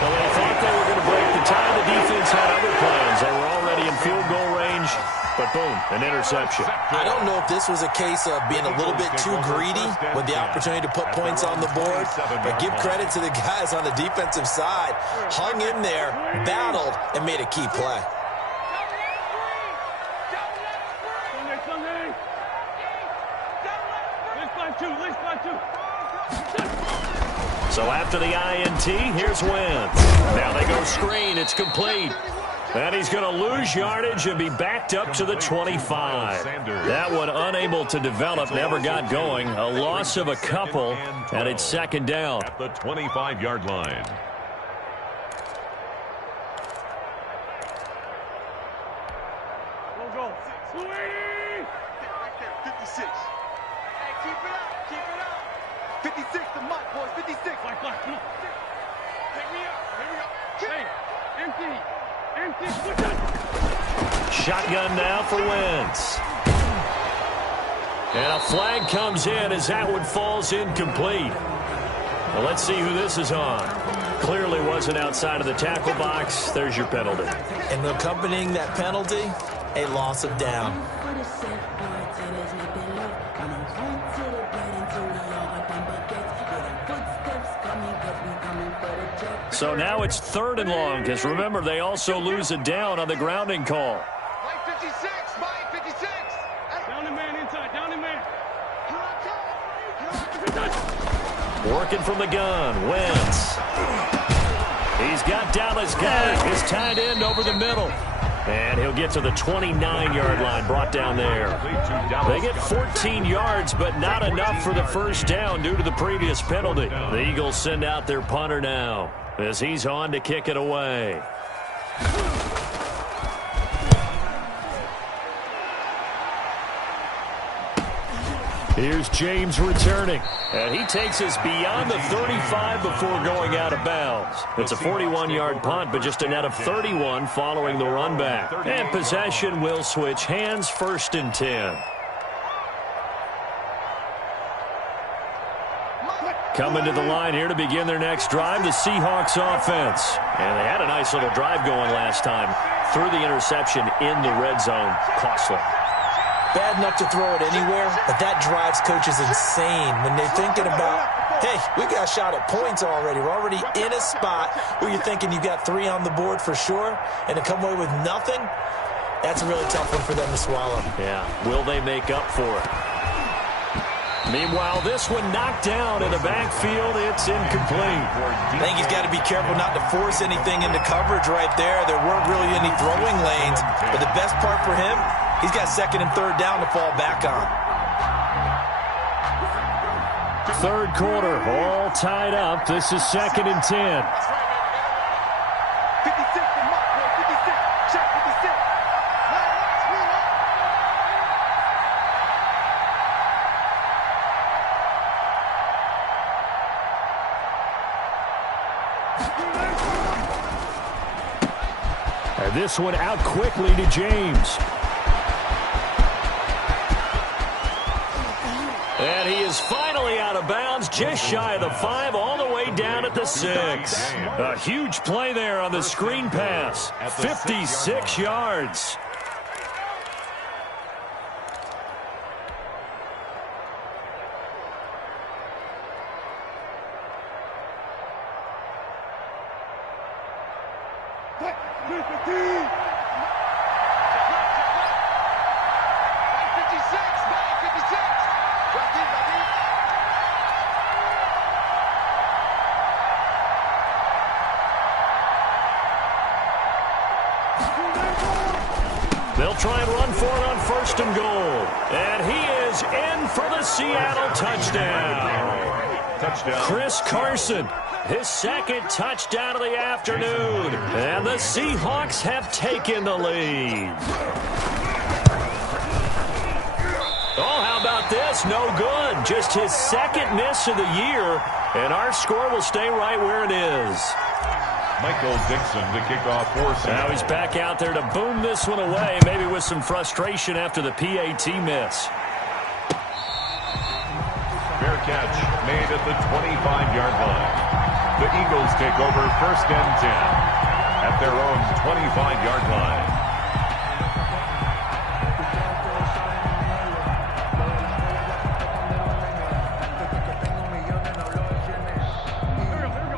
Well, they thought they were going to break the tie. The defense had other plans. They were already in field goal range. But boom, an interception. I don't know if this was a case of being a little bit too greedy with the opportunity to put points on the board. But give credit to the guys on the defensive side. Hung in there, battled, and made a key play. So after the INT, here's Wentz. Now they go screen. It's complete. And he's going to lose yardage and be backed up to the 25. That one unable to develop, never got going. A loss of a couple, and it's 2nd down. At the 25-yard line. Go. 56. Hey, keep it up. 56, the mark, boys. 56. Come on. Pick me up. Hey, empty. Shotgun now for Wentz. And a flag comes in as that one falls incomplete. Well, let's see who this is on. Clearly wasn't outside of the tackle box. There's your penalty. And accompanying that penalty, a loss of down. So now it's 3rd and long, because remember, they also lose a down on the grounding call. Mike 56. Down the man inside. Down the man. Working from the gun. Wentz. He's got Dallas Goedert, his tight end, over the middle. And he'll get to the 29-yard line, brought down there. They get 14 yards, but not enough for the first down due to the previous penalty. The Eagles send out their punter now as he's on to kick it away. Here's James returning, and he takes us beyond the 35 before going out of bounds. It's a 41-yard punt, but just a net of 31 following the run back. And possession will switch hands, 1st and 10. Coming to the line here to begin their next drive, the Seahawks offense. And they had a nice little drive going last time. Threw the interception in the red zone. Costly. Bad enough to throw it anywhere, but that drives coaches insane when they're thinking about, hey, we got a shot at points already. We're already in a spot where you're thinking you got 3 on the board for sure, and to come away with nothing, that's a really tough one for them to swallow. Yeah, will they make up for it? Meanwhile, this one knocked down in the backfield. It's incomplete. I think he's got to be careful not to force anything into coverage right there. There weren't really any throwing lanes, but the best part for him, he's got 2nd and 3rd down to fall back on. 3rd quarter, all tied up. This is 2nd and 10. 56 to Mark, 56. Check 56. And this one out quickly to James. And he is finally out of bounds, just shy of the 5, all the way down at the 6. A huge play there on the screen pass. 56 yards. They'll try and run for it on 1st and goal. And he is in for the Seattle touchdown. Chris Carson, his 2nd touchdown of the afternoon. And the Seahawks have taken the lead. Oh, how about this? No good. Just his 2nd miss of the year. And our score will stay right where it is. Michael Dixon to kick off for Seattle. Now he's back out there to boom this one away, maybe with some frustration after the PAT miss. Fair catch made at the 25-yard line. The Eagles take over 1st and 10 at their own 25-yard line.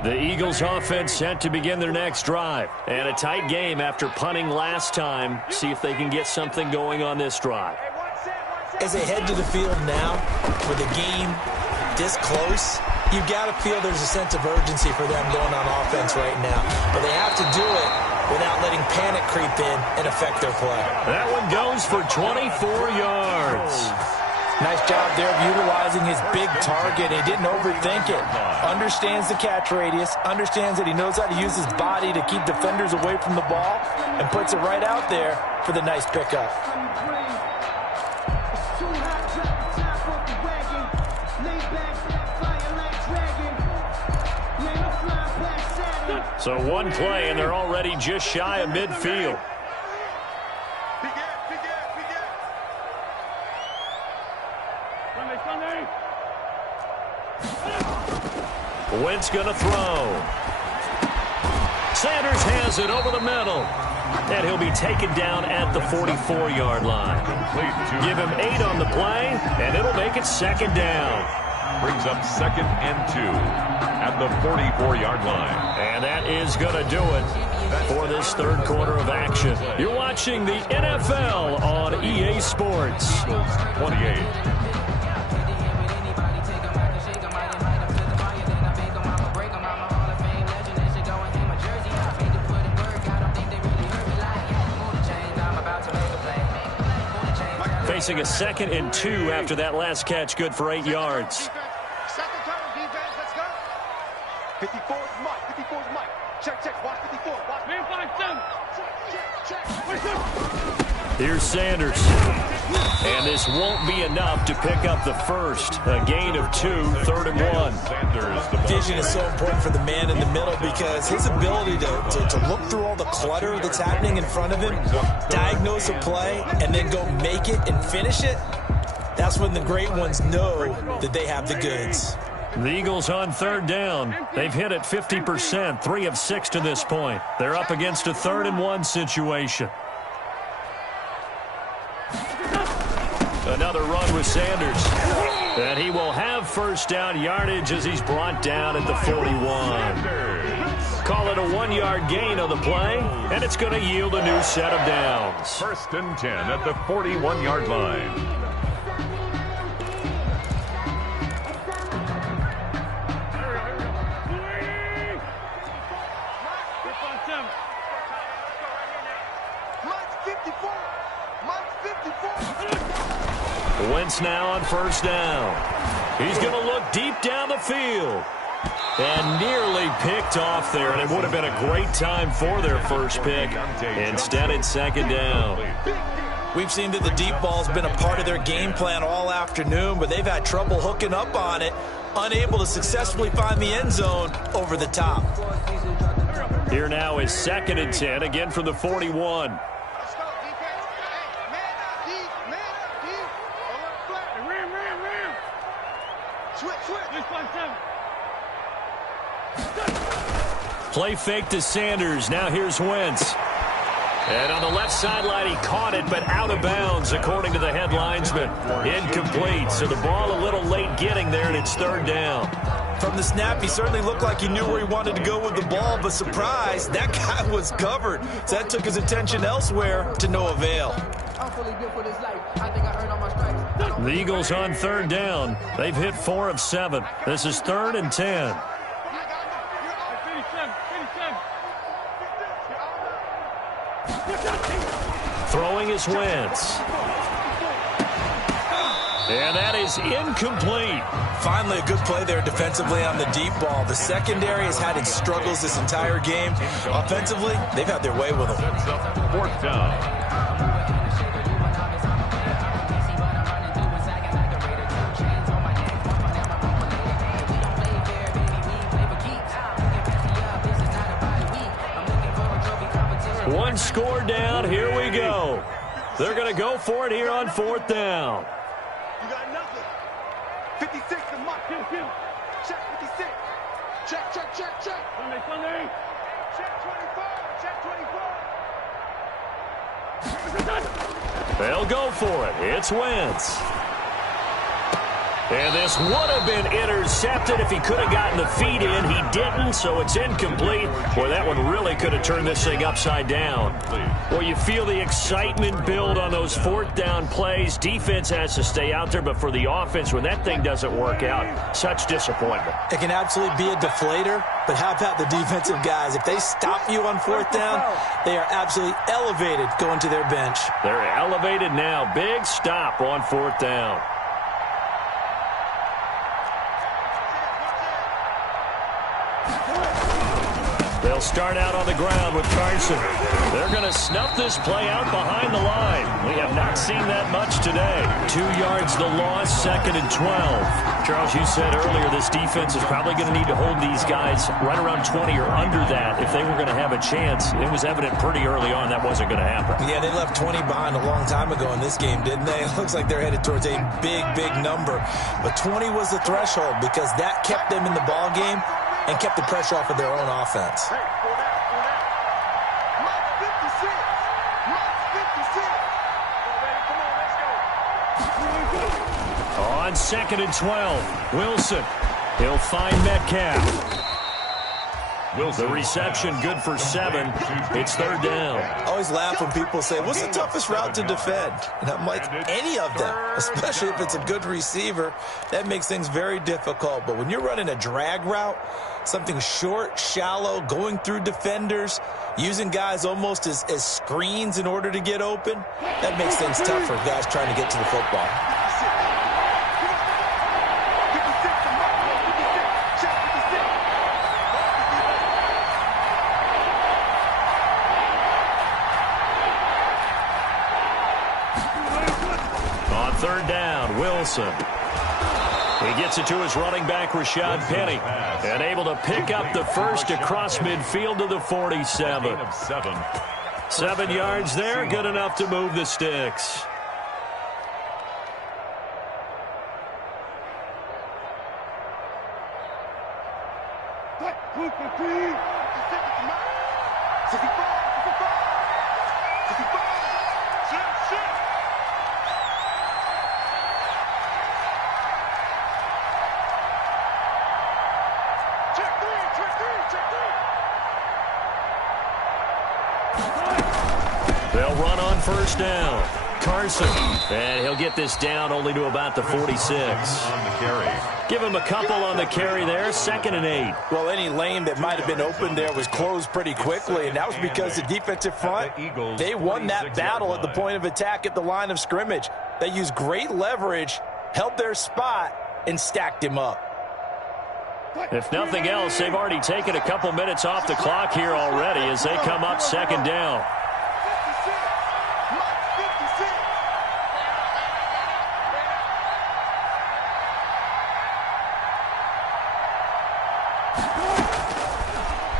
The Eagles offense set to begin their next drive. And a tight game after punting last time. See if they can get something going on this drive. As they head to the field now, with the game this close, you've got to feel there's a sense of urgency for them going on offense right now. But they have to do it without letting panic creep in and affect their play. That one goes for 24 yards. Nice job there of utilizing his big target. He didn't overthink it. Understands the catch radius. Understands that he knows how to use his body to keep defenders away from the ball. And puts it right out there for the nice pickup. So one play, and they're already just shy of midfield. Wentz going to throw. Sanders has it over the middle. And he'll be taken down at the 44-yard line. Give him 8 on the play, and it'll make it 2nd down. Brings up 2nd and 2 at the 44-yard line. And that is going to do it for this 3rd quarter of action. You're watching the NFL on EA Sports. 28. facing a 2nd and 2 after that last catch, good for 8 yards. Second turn, defense, let's go. 54 is Mike, 54 is Mike. Check, watch 54, watch. Man, 5-7. Check. Here's Sanders. And this won't be enough to pick up the first. A gain of 2, 3rd and 1. Vision is so important for the man in the middle because his ability to look through all the clutter that's happening in front of him, diagnose a play, and then go make it and finish it, that's when the great ones know that they have the goods. The Eagles on 3rd down. They've hit it 50%, 3 of 6 to this point. They're up against a 3rd and 1 situation. Another run with Sanders. And he will have first down yardage as he's brought down at the 41. Call it a 1-yard gain on the play, and it's going to yield a new set of downs. 1st and 10 at the 41-yard line. Wentz now on 1st down. He's going to look deep down the field. And nearly picked off there, and it would have been a great time for their first pick. Instead, it's 2nd down. We've seen that the deep ball's been a part of their game plan all afternoon, but they've had trouble hooking up on it, unable to successfully find the end zone over the top. Here now is 2nd and 10, again from the 41. Play fake to Sanders. Now here's Wentz. And on the left sideline, he caught it, but out of bounds, according to the head linesman. Incomplete. So the ball a little late getting there, and it's 3rd down. From the snap, he certainly looked like he knew where he wanted to go with the ball, but surprise, that guy was covered. So that took his attention elsewhere to no avail. The Eagles on 3rd down. They've hit 4 of 7. This is 3rd and 10. Throwing is Wentz. And that is incomplete. Finally, a good play there defensively on the deep ball. The secondary has had its struggles this entire game. Offensively, they've had their way with them. 4th down. One score down. Here we go. They're going to go for it here on 4th down. You got nothing. 56 to Mike. Check 56. Check. Sunday. Check 24. Check 24. They'll go for it. It's Wentz. And this would have been intercepted if he could have gotten the feet in. He didn't, so it's incomplete. Boy, that one really could have turned this thing upside down. Well, you feel the excitement build on those 4th down plays. Defense has to stay out there, but for the offense, when that thing doesn't work out, such disappointment. It can absolutely be a deflator, but how about the defensive guys? If they stop you on 4th down, they are absolutely elevated going to their bench. They're elevated now. Big stop on 4th down. They'll start out on the ground with Carson. They're going to snuff this play out behind the line. We have not seen that much today. 2 yards the loss, 2nd and 12. Charles, you said earlier this defense is probably going to need to hold these guys right around 20 or under that if they were going to have a chance. It was evident pretty early on that wasn't going to happen. Yeah, they left 20 behind a long time ago in this game, didn't they? It looks like they're headed towards a big number. But 20 was the threshold because that kept them in the ball game and kept the pressure off of their own offense. On 2nd and 12, Wilson. He'll find Metcalf. The reception good for 7. It's 3rd down. I always laugh when people say, what's the toughest route to defend? And I'm like, any of them, especially if it's a good receiver. That makes things very difficult. But when you're running a drag route, Something short, shallow, going through defenders, using guys almost as screens in order to get open. That makes things tough for guys trying to get to the football. On third down, Wilson. He gets it to his running back, Rashad Penny, and able to pick up the first across midfield to the 47. 7 yards there, good enough to move the sticks. They'll run on first down. Carson. And he'll get this down only to about the 46. On the carry. Give him a couple on the carry there. 2nd and 8. Well, any lane that might have been open there was closed pretty quickly, and that was because the defensive front, they won that battle at the point of attack at the line of scrimmage. They used great leverage, held their spot, and stacked him up. If nothing else, they've already taken a couple minutes off the clock here already as they come up 2nd down.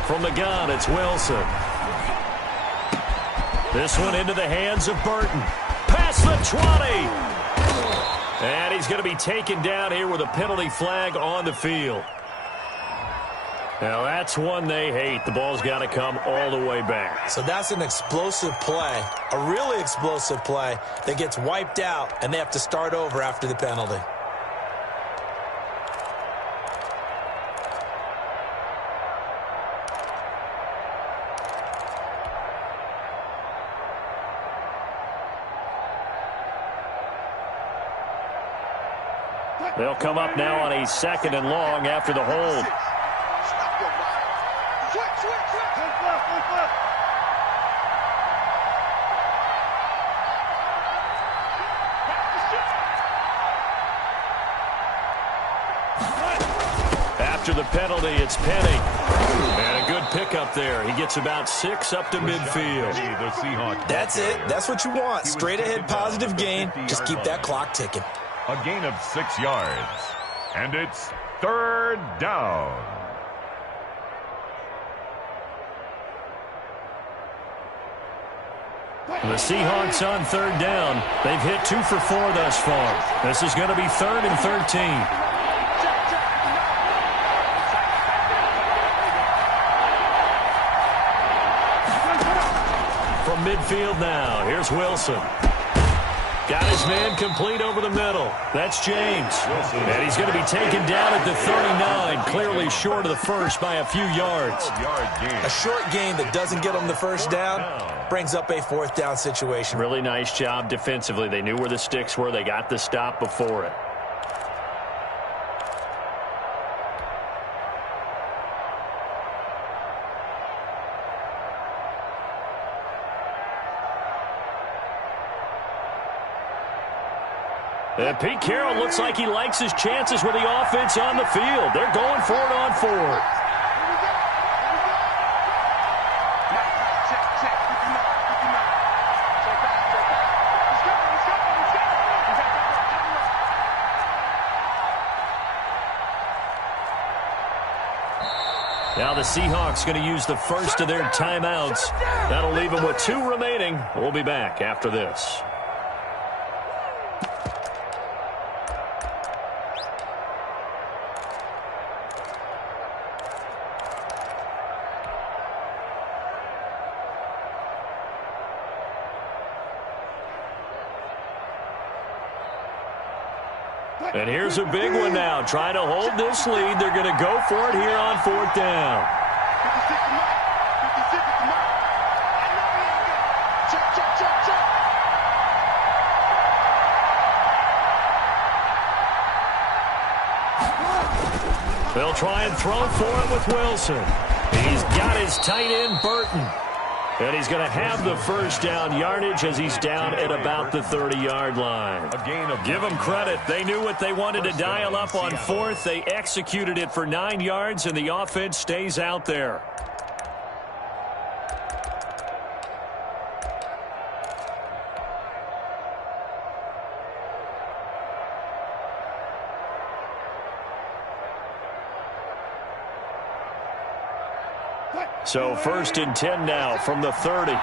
From the gun, it's Wilson. This one into the hands of Burton. Past the 20. And he's going to be taken down here with a penalty flag on the field. Now, that's one they hate. The ball's got to come all the way back. So that's an explosive play, a really explosive play that gets wiped out, and they have to start over after the penalty. They'll come up now on a 2nd and long after the hold. After the penalty, it's Penny. And a good pickup there. He gets about 6 up to midfield. That's it. That's what you want. Straight ahead positive gain. Just keep that clock ticking. A gain of 6 yards. And it's 3rd down. The Seahawks on 3rd down. They've hit 2 for 4 thus far. This is going to be 3rd and 13. From midfield now, here's Wilson. Got his man complete over the middle. That's James. And he's going to be taken down at the 39, clearly short of the first by a few yards. A short gain that doesn't get them the first down brings up a 4th down situation. Really nice job defensively. They knew where the sticks were. They got the stop before it. And Pete Carroll looks like he likes his chances with the offense on the field. They're going for it on 4th. Now the Seahawks going to use the first of their timeouts. That'll leave them with 2 remaining. We'll be back after this. And here's a big one now. Trying to hold this lead. They're going to go for it here on 4th down. They'll try and throw for it with Wilson. He's got his tight end, Burton. And he's going to have the first down yardage as he's down at about the 30-yard line. Give them credit. They knew what they wanted to dial up on fourth. They executed it for 9 yards, and the offense stays out there. So 1st and 10 now from the 30.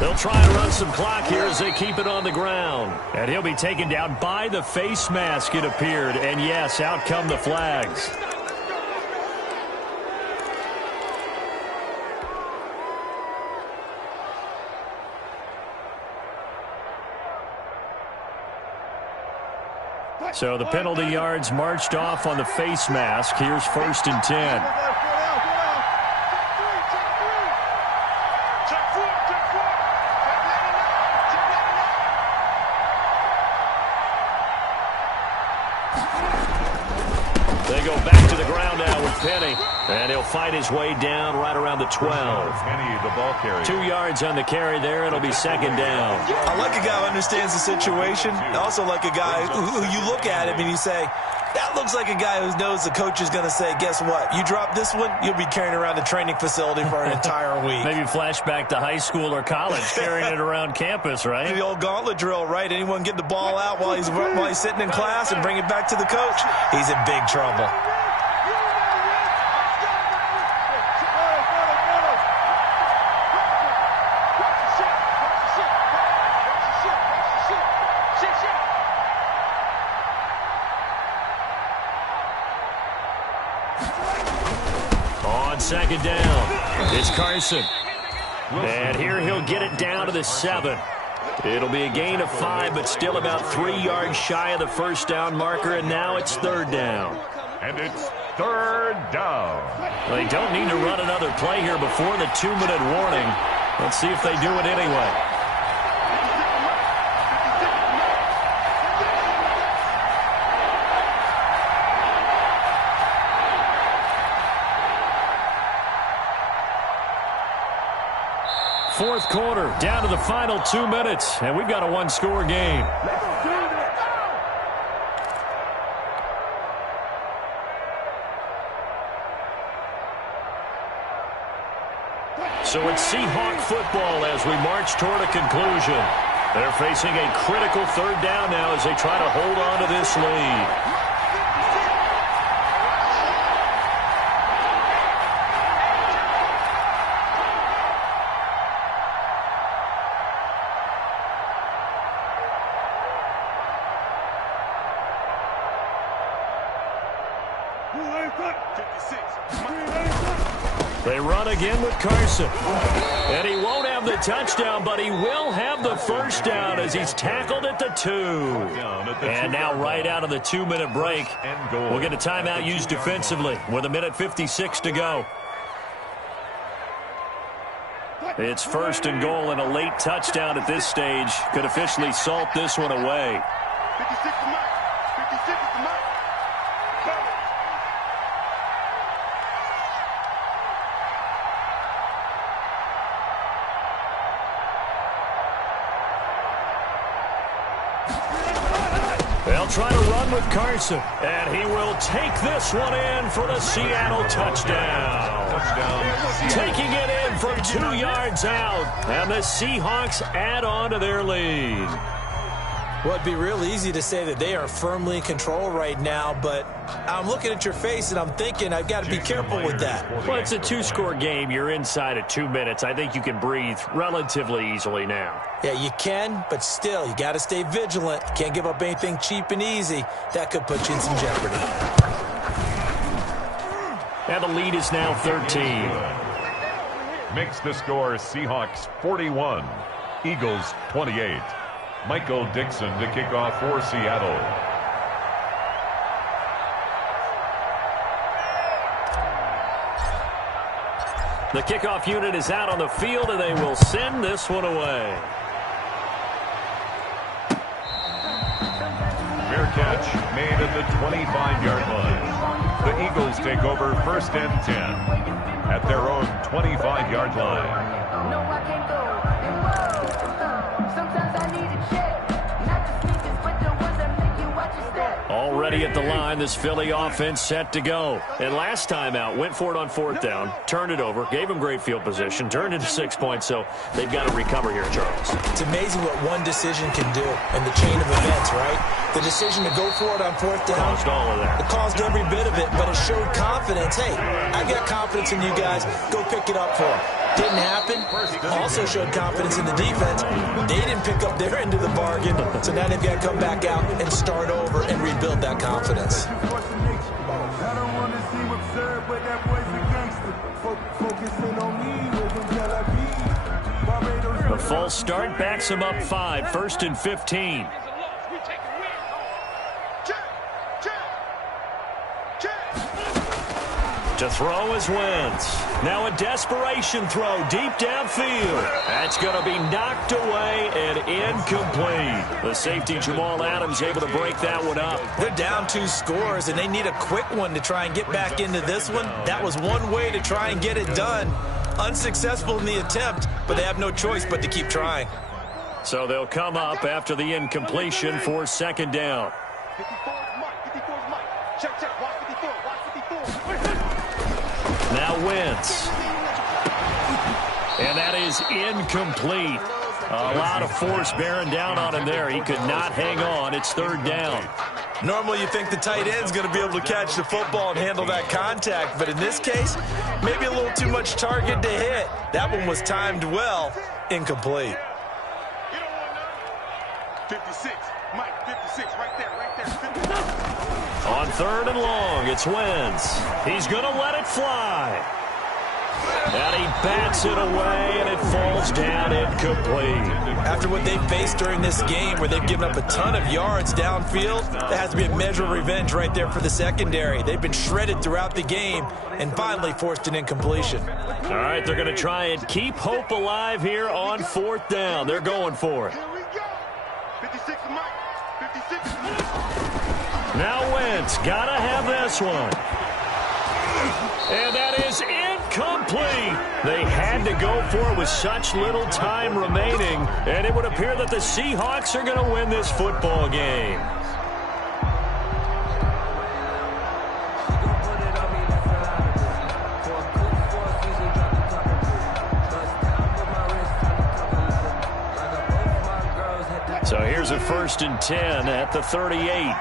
They'll try and run some clock here as they keep it on the ground. And he'll be taken down by the face mask, it appeared. And yes, out come the flags. So the penalty yards marched off on the face mask. Here's 1st and 10. They go back to the ground now with Penny. And he'll fight his way down right around the 12. Penny, the ball carrier. 2 yards on the carry there. It'll be 2nd down. I like a guy who understands the situation. I also like a guy who you look at him and you say, that looks like a guy who knows the coach is going to say, guess what? You drop this one, you'll be carrying around the training facility for an entire week. Maybe flashback to high school or college, carrying it around campus, right? The old gauntlet drill, right? Anyone get the ball out while he's sitting in class and bring it back to the coach? He's in big trouble. On 2nd down, it's Carson. And here he'll get it down to the 7. It'll be a gain of 5, but still about 3 yards shy of the first down marker, and now it's 3rd down. And it's 3rd down. They don't need to run another play here before the 2-minute warning. Let's see if they do it anyway. Fourth quarter, down to the final 2 minutes, and we've got a 1-score game. So it's Seahawk football as we march toward a conclusion. They're facing a critical 3rd down now as they try to hold on to this lead. They run again with Carson. And he won't have the touchdown, but he will have the first down as he's tackled at the 2. And now right out of the 2-minute break, we'll get a timeout used defensively with 1:56 to go. It's 1st and goal, and a late touchdown at this stage could officially salt this one away. 56 to Mike. 56 to Mike. They'll try to run with Carson, and he will take this one in for the Seattle touchdown. Taking it in from 2 yards out, and the Seahawks add on to their lead. Well, it'd be real easy to say that they are firmly in control right now, but I'm looking at your face and I'm thinking I've got to be careful with that. Well, it's a 2-score game. You're inside of 2 minutes. I think you can breathe relatively easily now. Yeah, you can, but still, you got to stay vigilant. Can't give up anything cheap and easy. That could put you in some jeopardy. And the lead is now 13. Makes the score Seahawks 41, Eagles 28. Michael Dixon to kick off for Seattle. The kickoff unit is out on the field, and they will send this one away. Fair catch made at the 25-yard line. The Eagles take over 1st and 10 at their own 25-yard line. No, I can't go. Sometimes I need a check. Not the sneakers, but the ones that make you watch your step. Already at the line, this Philly offense set to go. And last time out, went for it on 4th down, turned it over, gave them great field position, turned into 6 points, so they've got to recover here, Charles. It's amazing what one decision can do in the chain of events, right? The decision to go for it on 4th down. Caused all of that. It caused every bit of it, but it showed confidence. Hey, I've got confidence in you guys. Go pick it up for them. Didn't happen. Also showed confidence in the defense. They didn't pick up their end of the bargain, so now they've got to come back out and start over and rebuild that confidence. I don't want to seem absurd, but that boy's a gangster. Focusing on me with him, The false start backs him up 5, 1st and 15. To throw is Wentz. Now a desperation throw deep downfield. That's going to be knocked away and incomplete. The safety Jamal Adams able to break that one up. They're down 2 scores, and they need a quick one to try and get back into this one. That was one way to try and get it done. Unsuccessful in the attempt, but they have no choice but to keep trying. So they'll come up after the incompletion for 2nd down. 54 is Mike. 54 is Mike. Check. Watch 54. Watch 54. Now Wentz. And that is incomplete. A lot of force bearing down on him there. He could not hang on. It's 3rd down. Normally you think the tight end's going to be able to catch the football and handle that contact, but in this case, maybe a little too much target to hit. That one was timed well. Incomplete. 56. Mike, 56. Right there. 56. On 3rd and long, it's Wentz. He's going to let it fly. And he bats it away, and it falls down incomplete. After what they've faced during this game where they've given up a ton of yards downfield, there has to be a measure of revenge right there for the secondary. They've been shredded throughout the game and finally forced an incompletion. All right, they're going to try and keep hope alive here on 4th down. They're going for it. Here we go. 56 is Mike. 56 is Mike. Now Wentz got to have this one. And that is incomplete. They had to go for it with such little time remaining, and it would appear that the Seahawks are going to win this football game. So here's a 1st and 10 at the 38.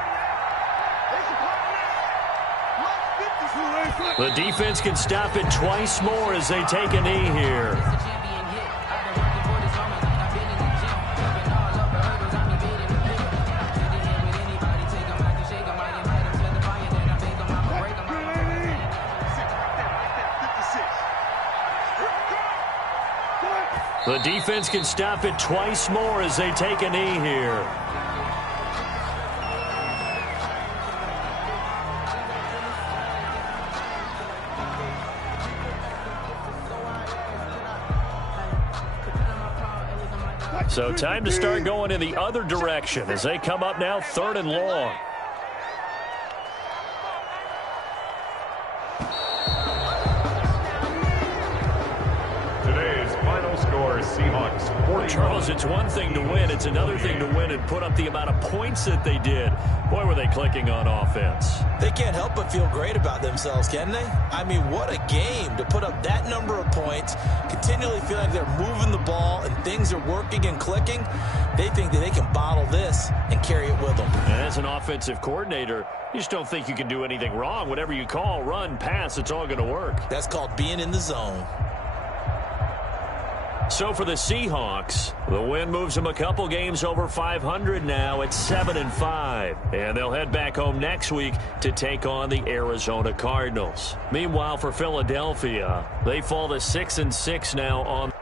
The defense can stop it twice more as they take a knee here. The defense can stop it twice more as they take a knee here. So time to start going in the other direction as they come up now 3rd and long. Today's final score, Seahawks 40. Charles, it's one thing to win. It's another thing to win and put up the amount of points that they did. Boy, were they clicking on offense. They can't help but feel great about themselves, can they? I mean, what a game to put up that number of points, continually feel like they're moving the ball and things are working and clicking. They think that they can bottle this and carry it with them. And as an offensive coordinator, you just don't think you can do anything wrong. Whatever you call, run, pass, it's all going to work. That's called being in the zone. So for the Seahawks, the win moves them a couple games over 500 now at 7-5. And they'll head back home next week to take on the Arizona Cardinals. Meanwhile, for Philadelphia, they fall to 6-6 now on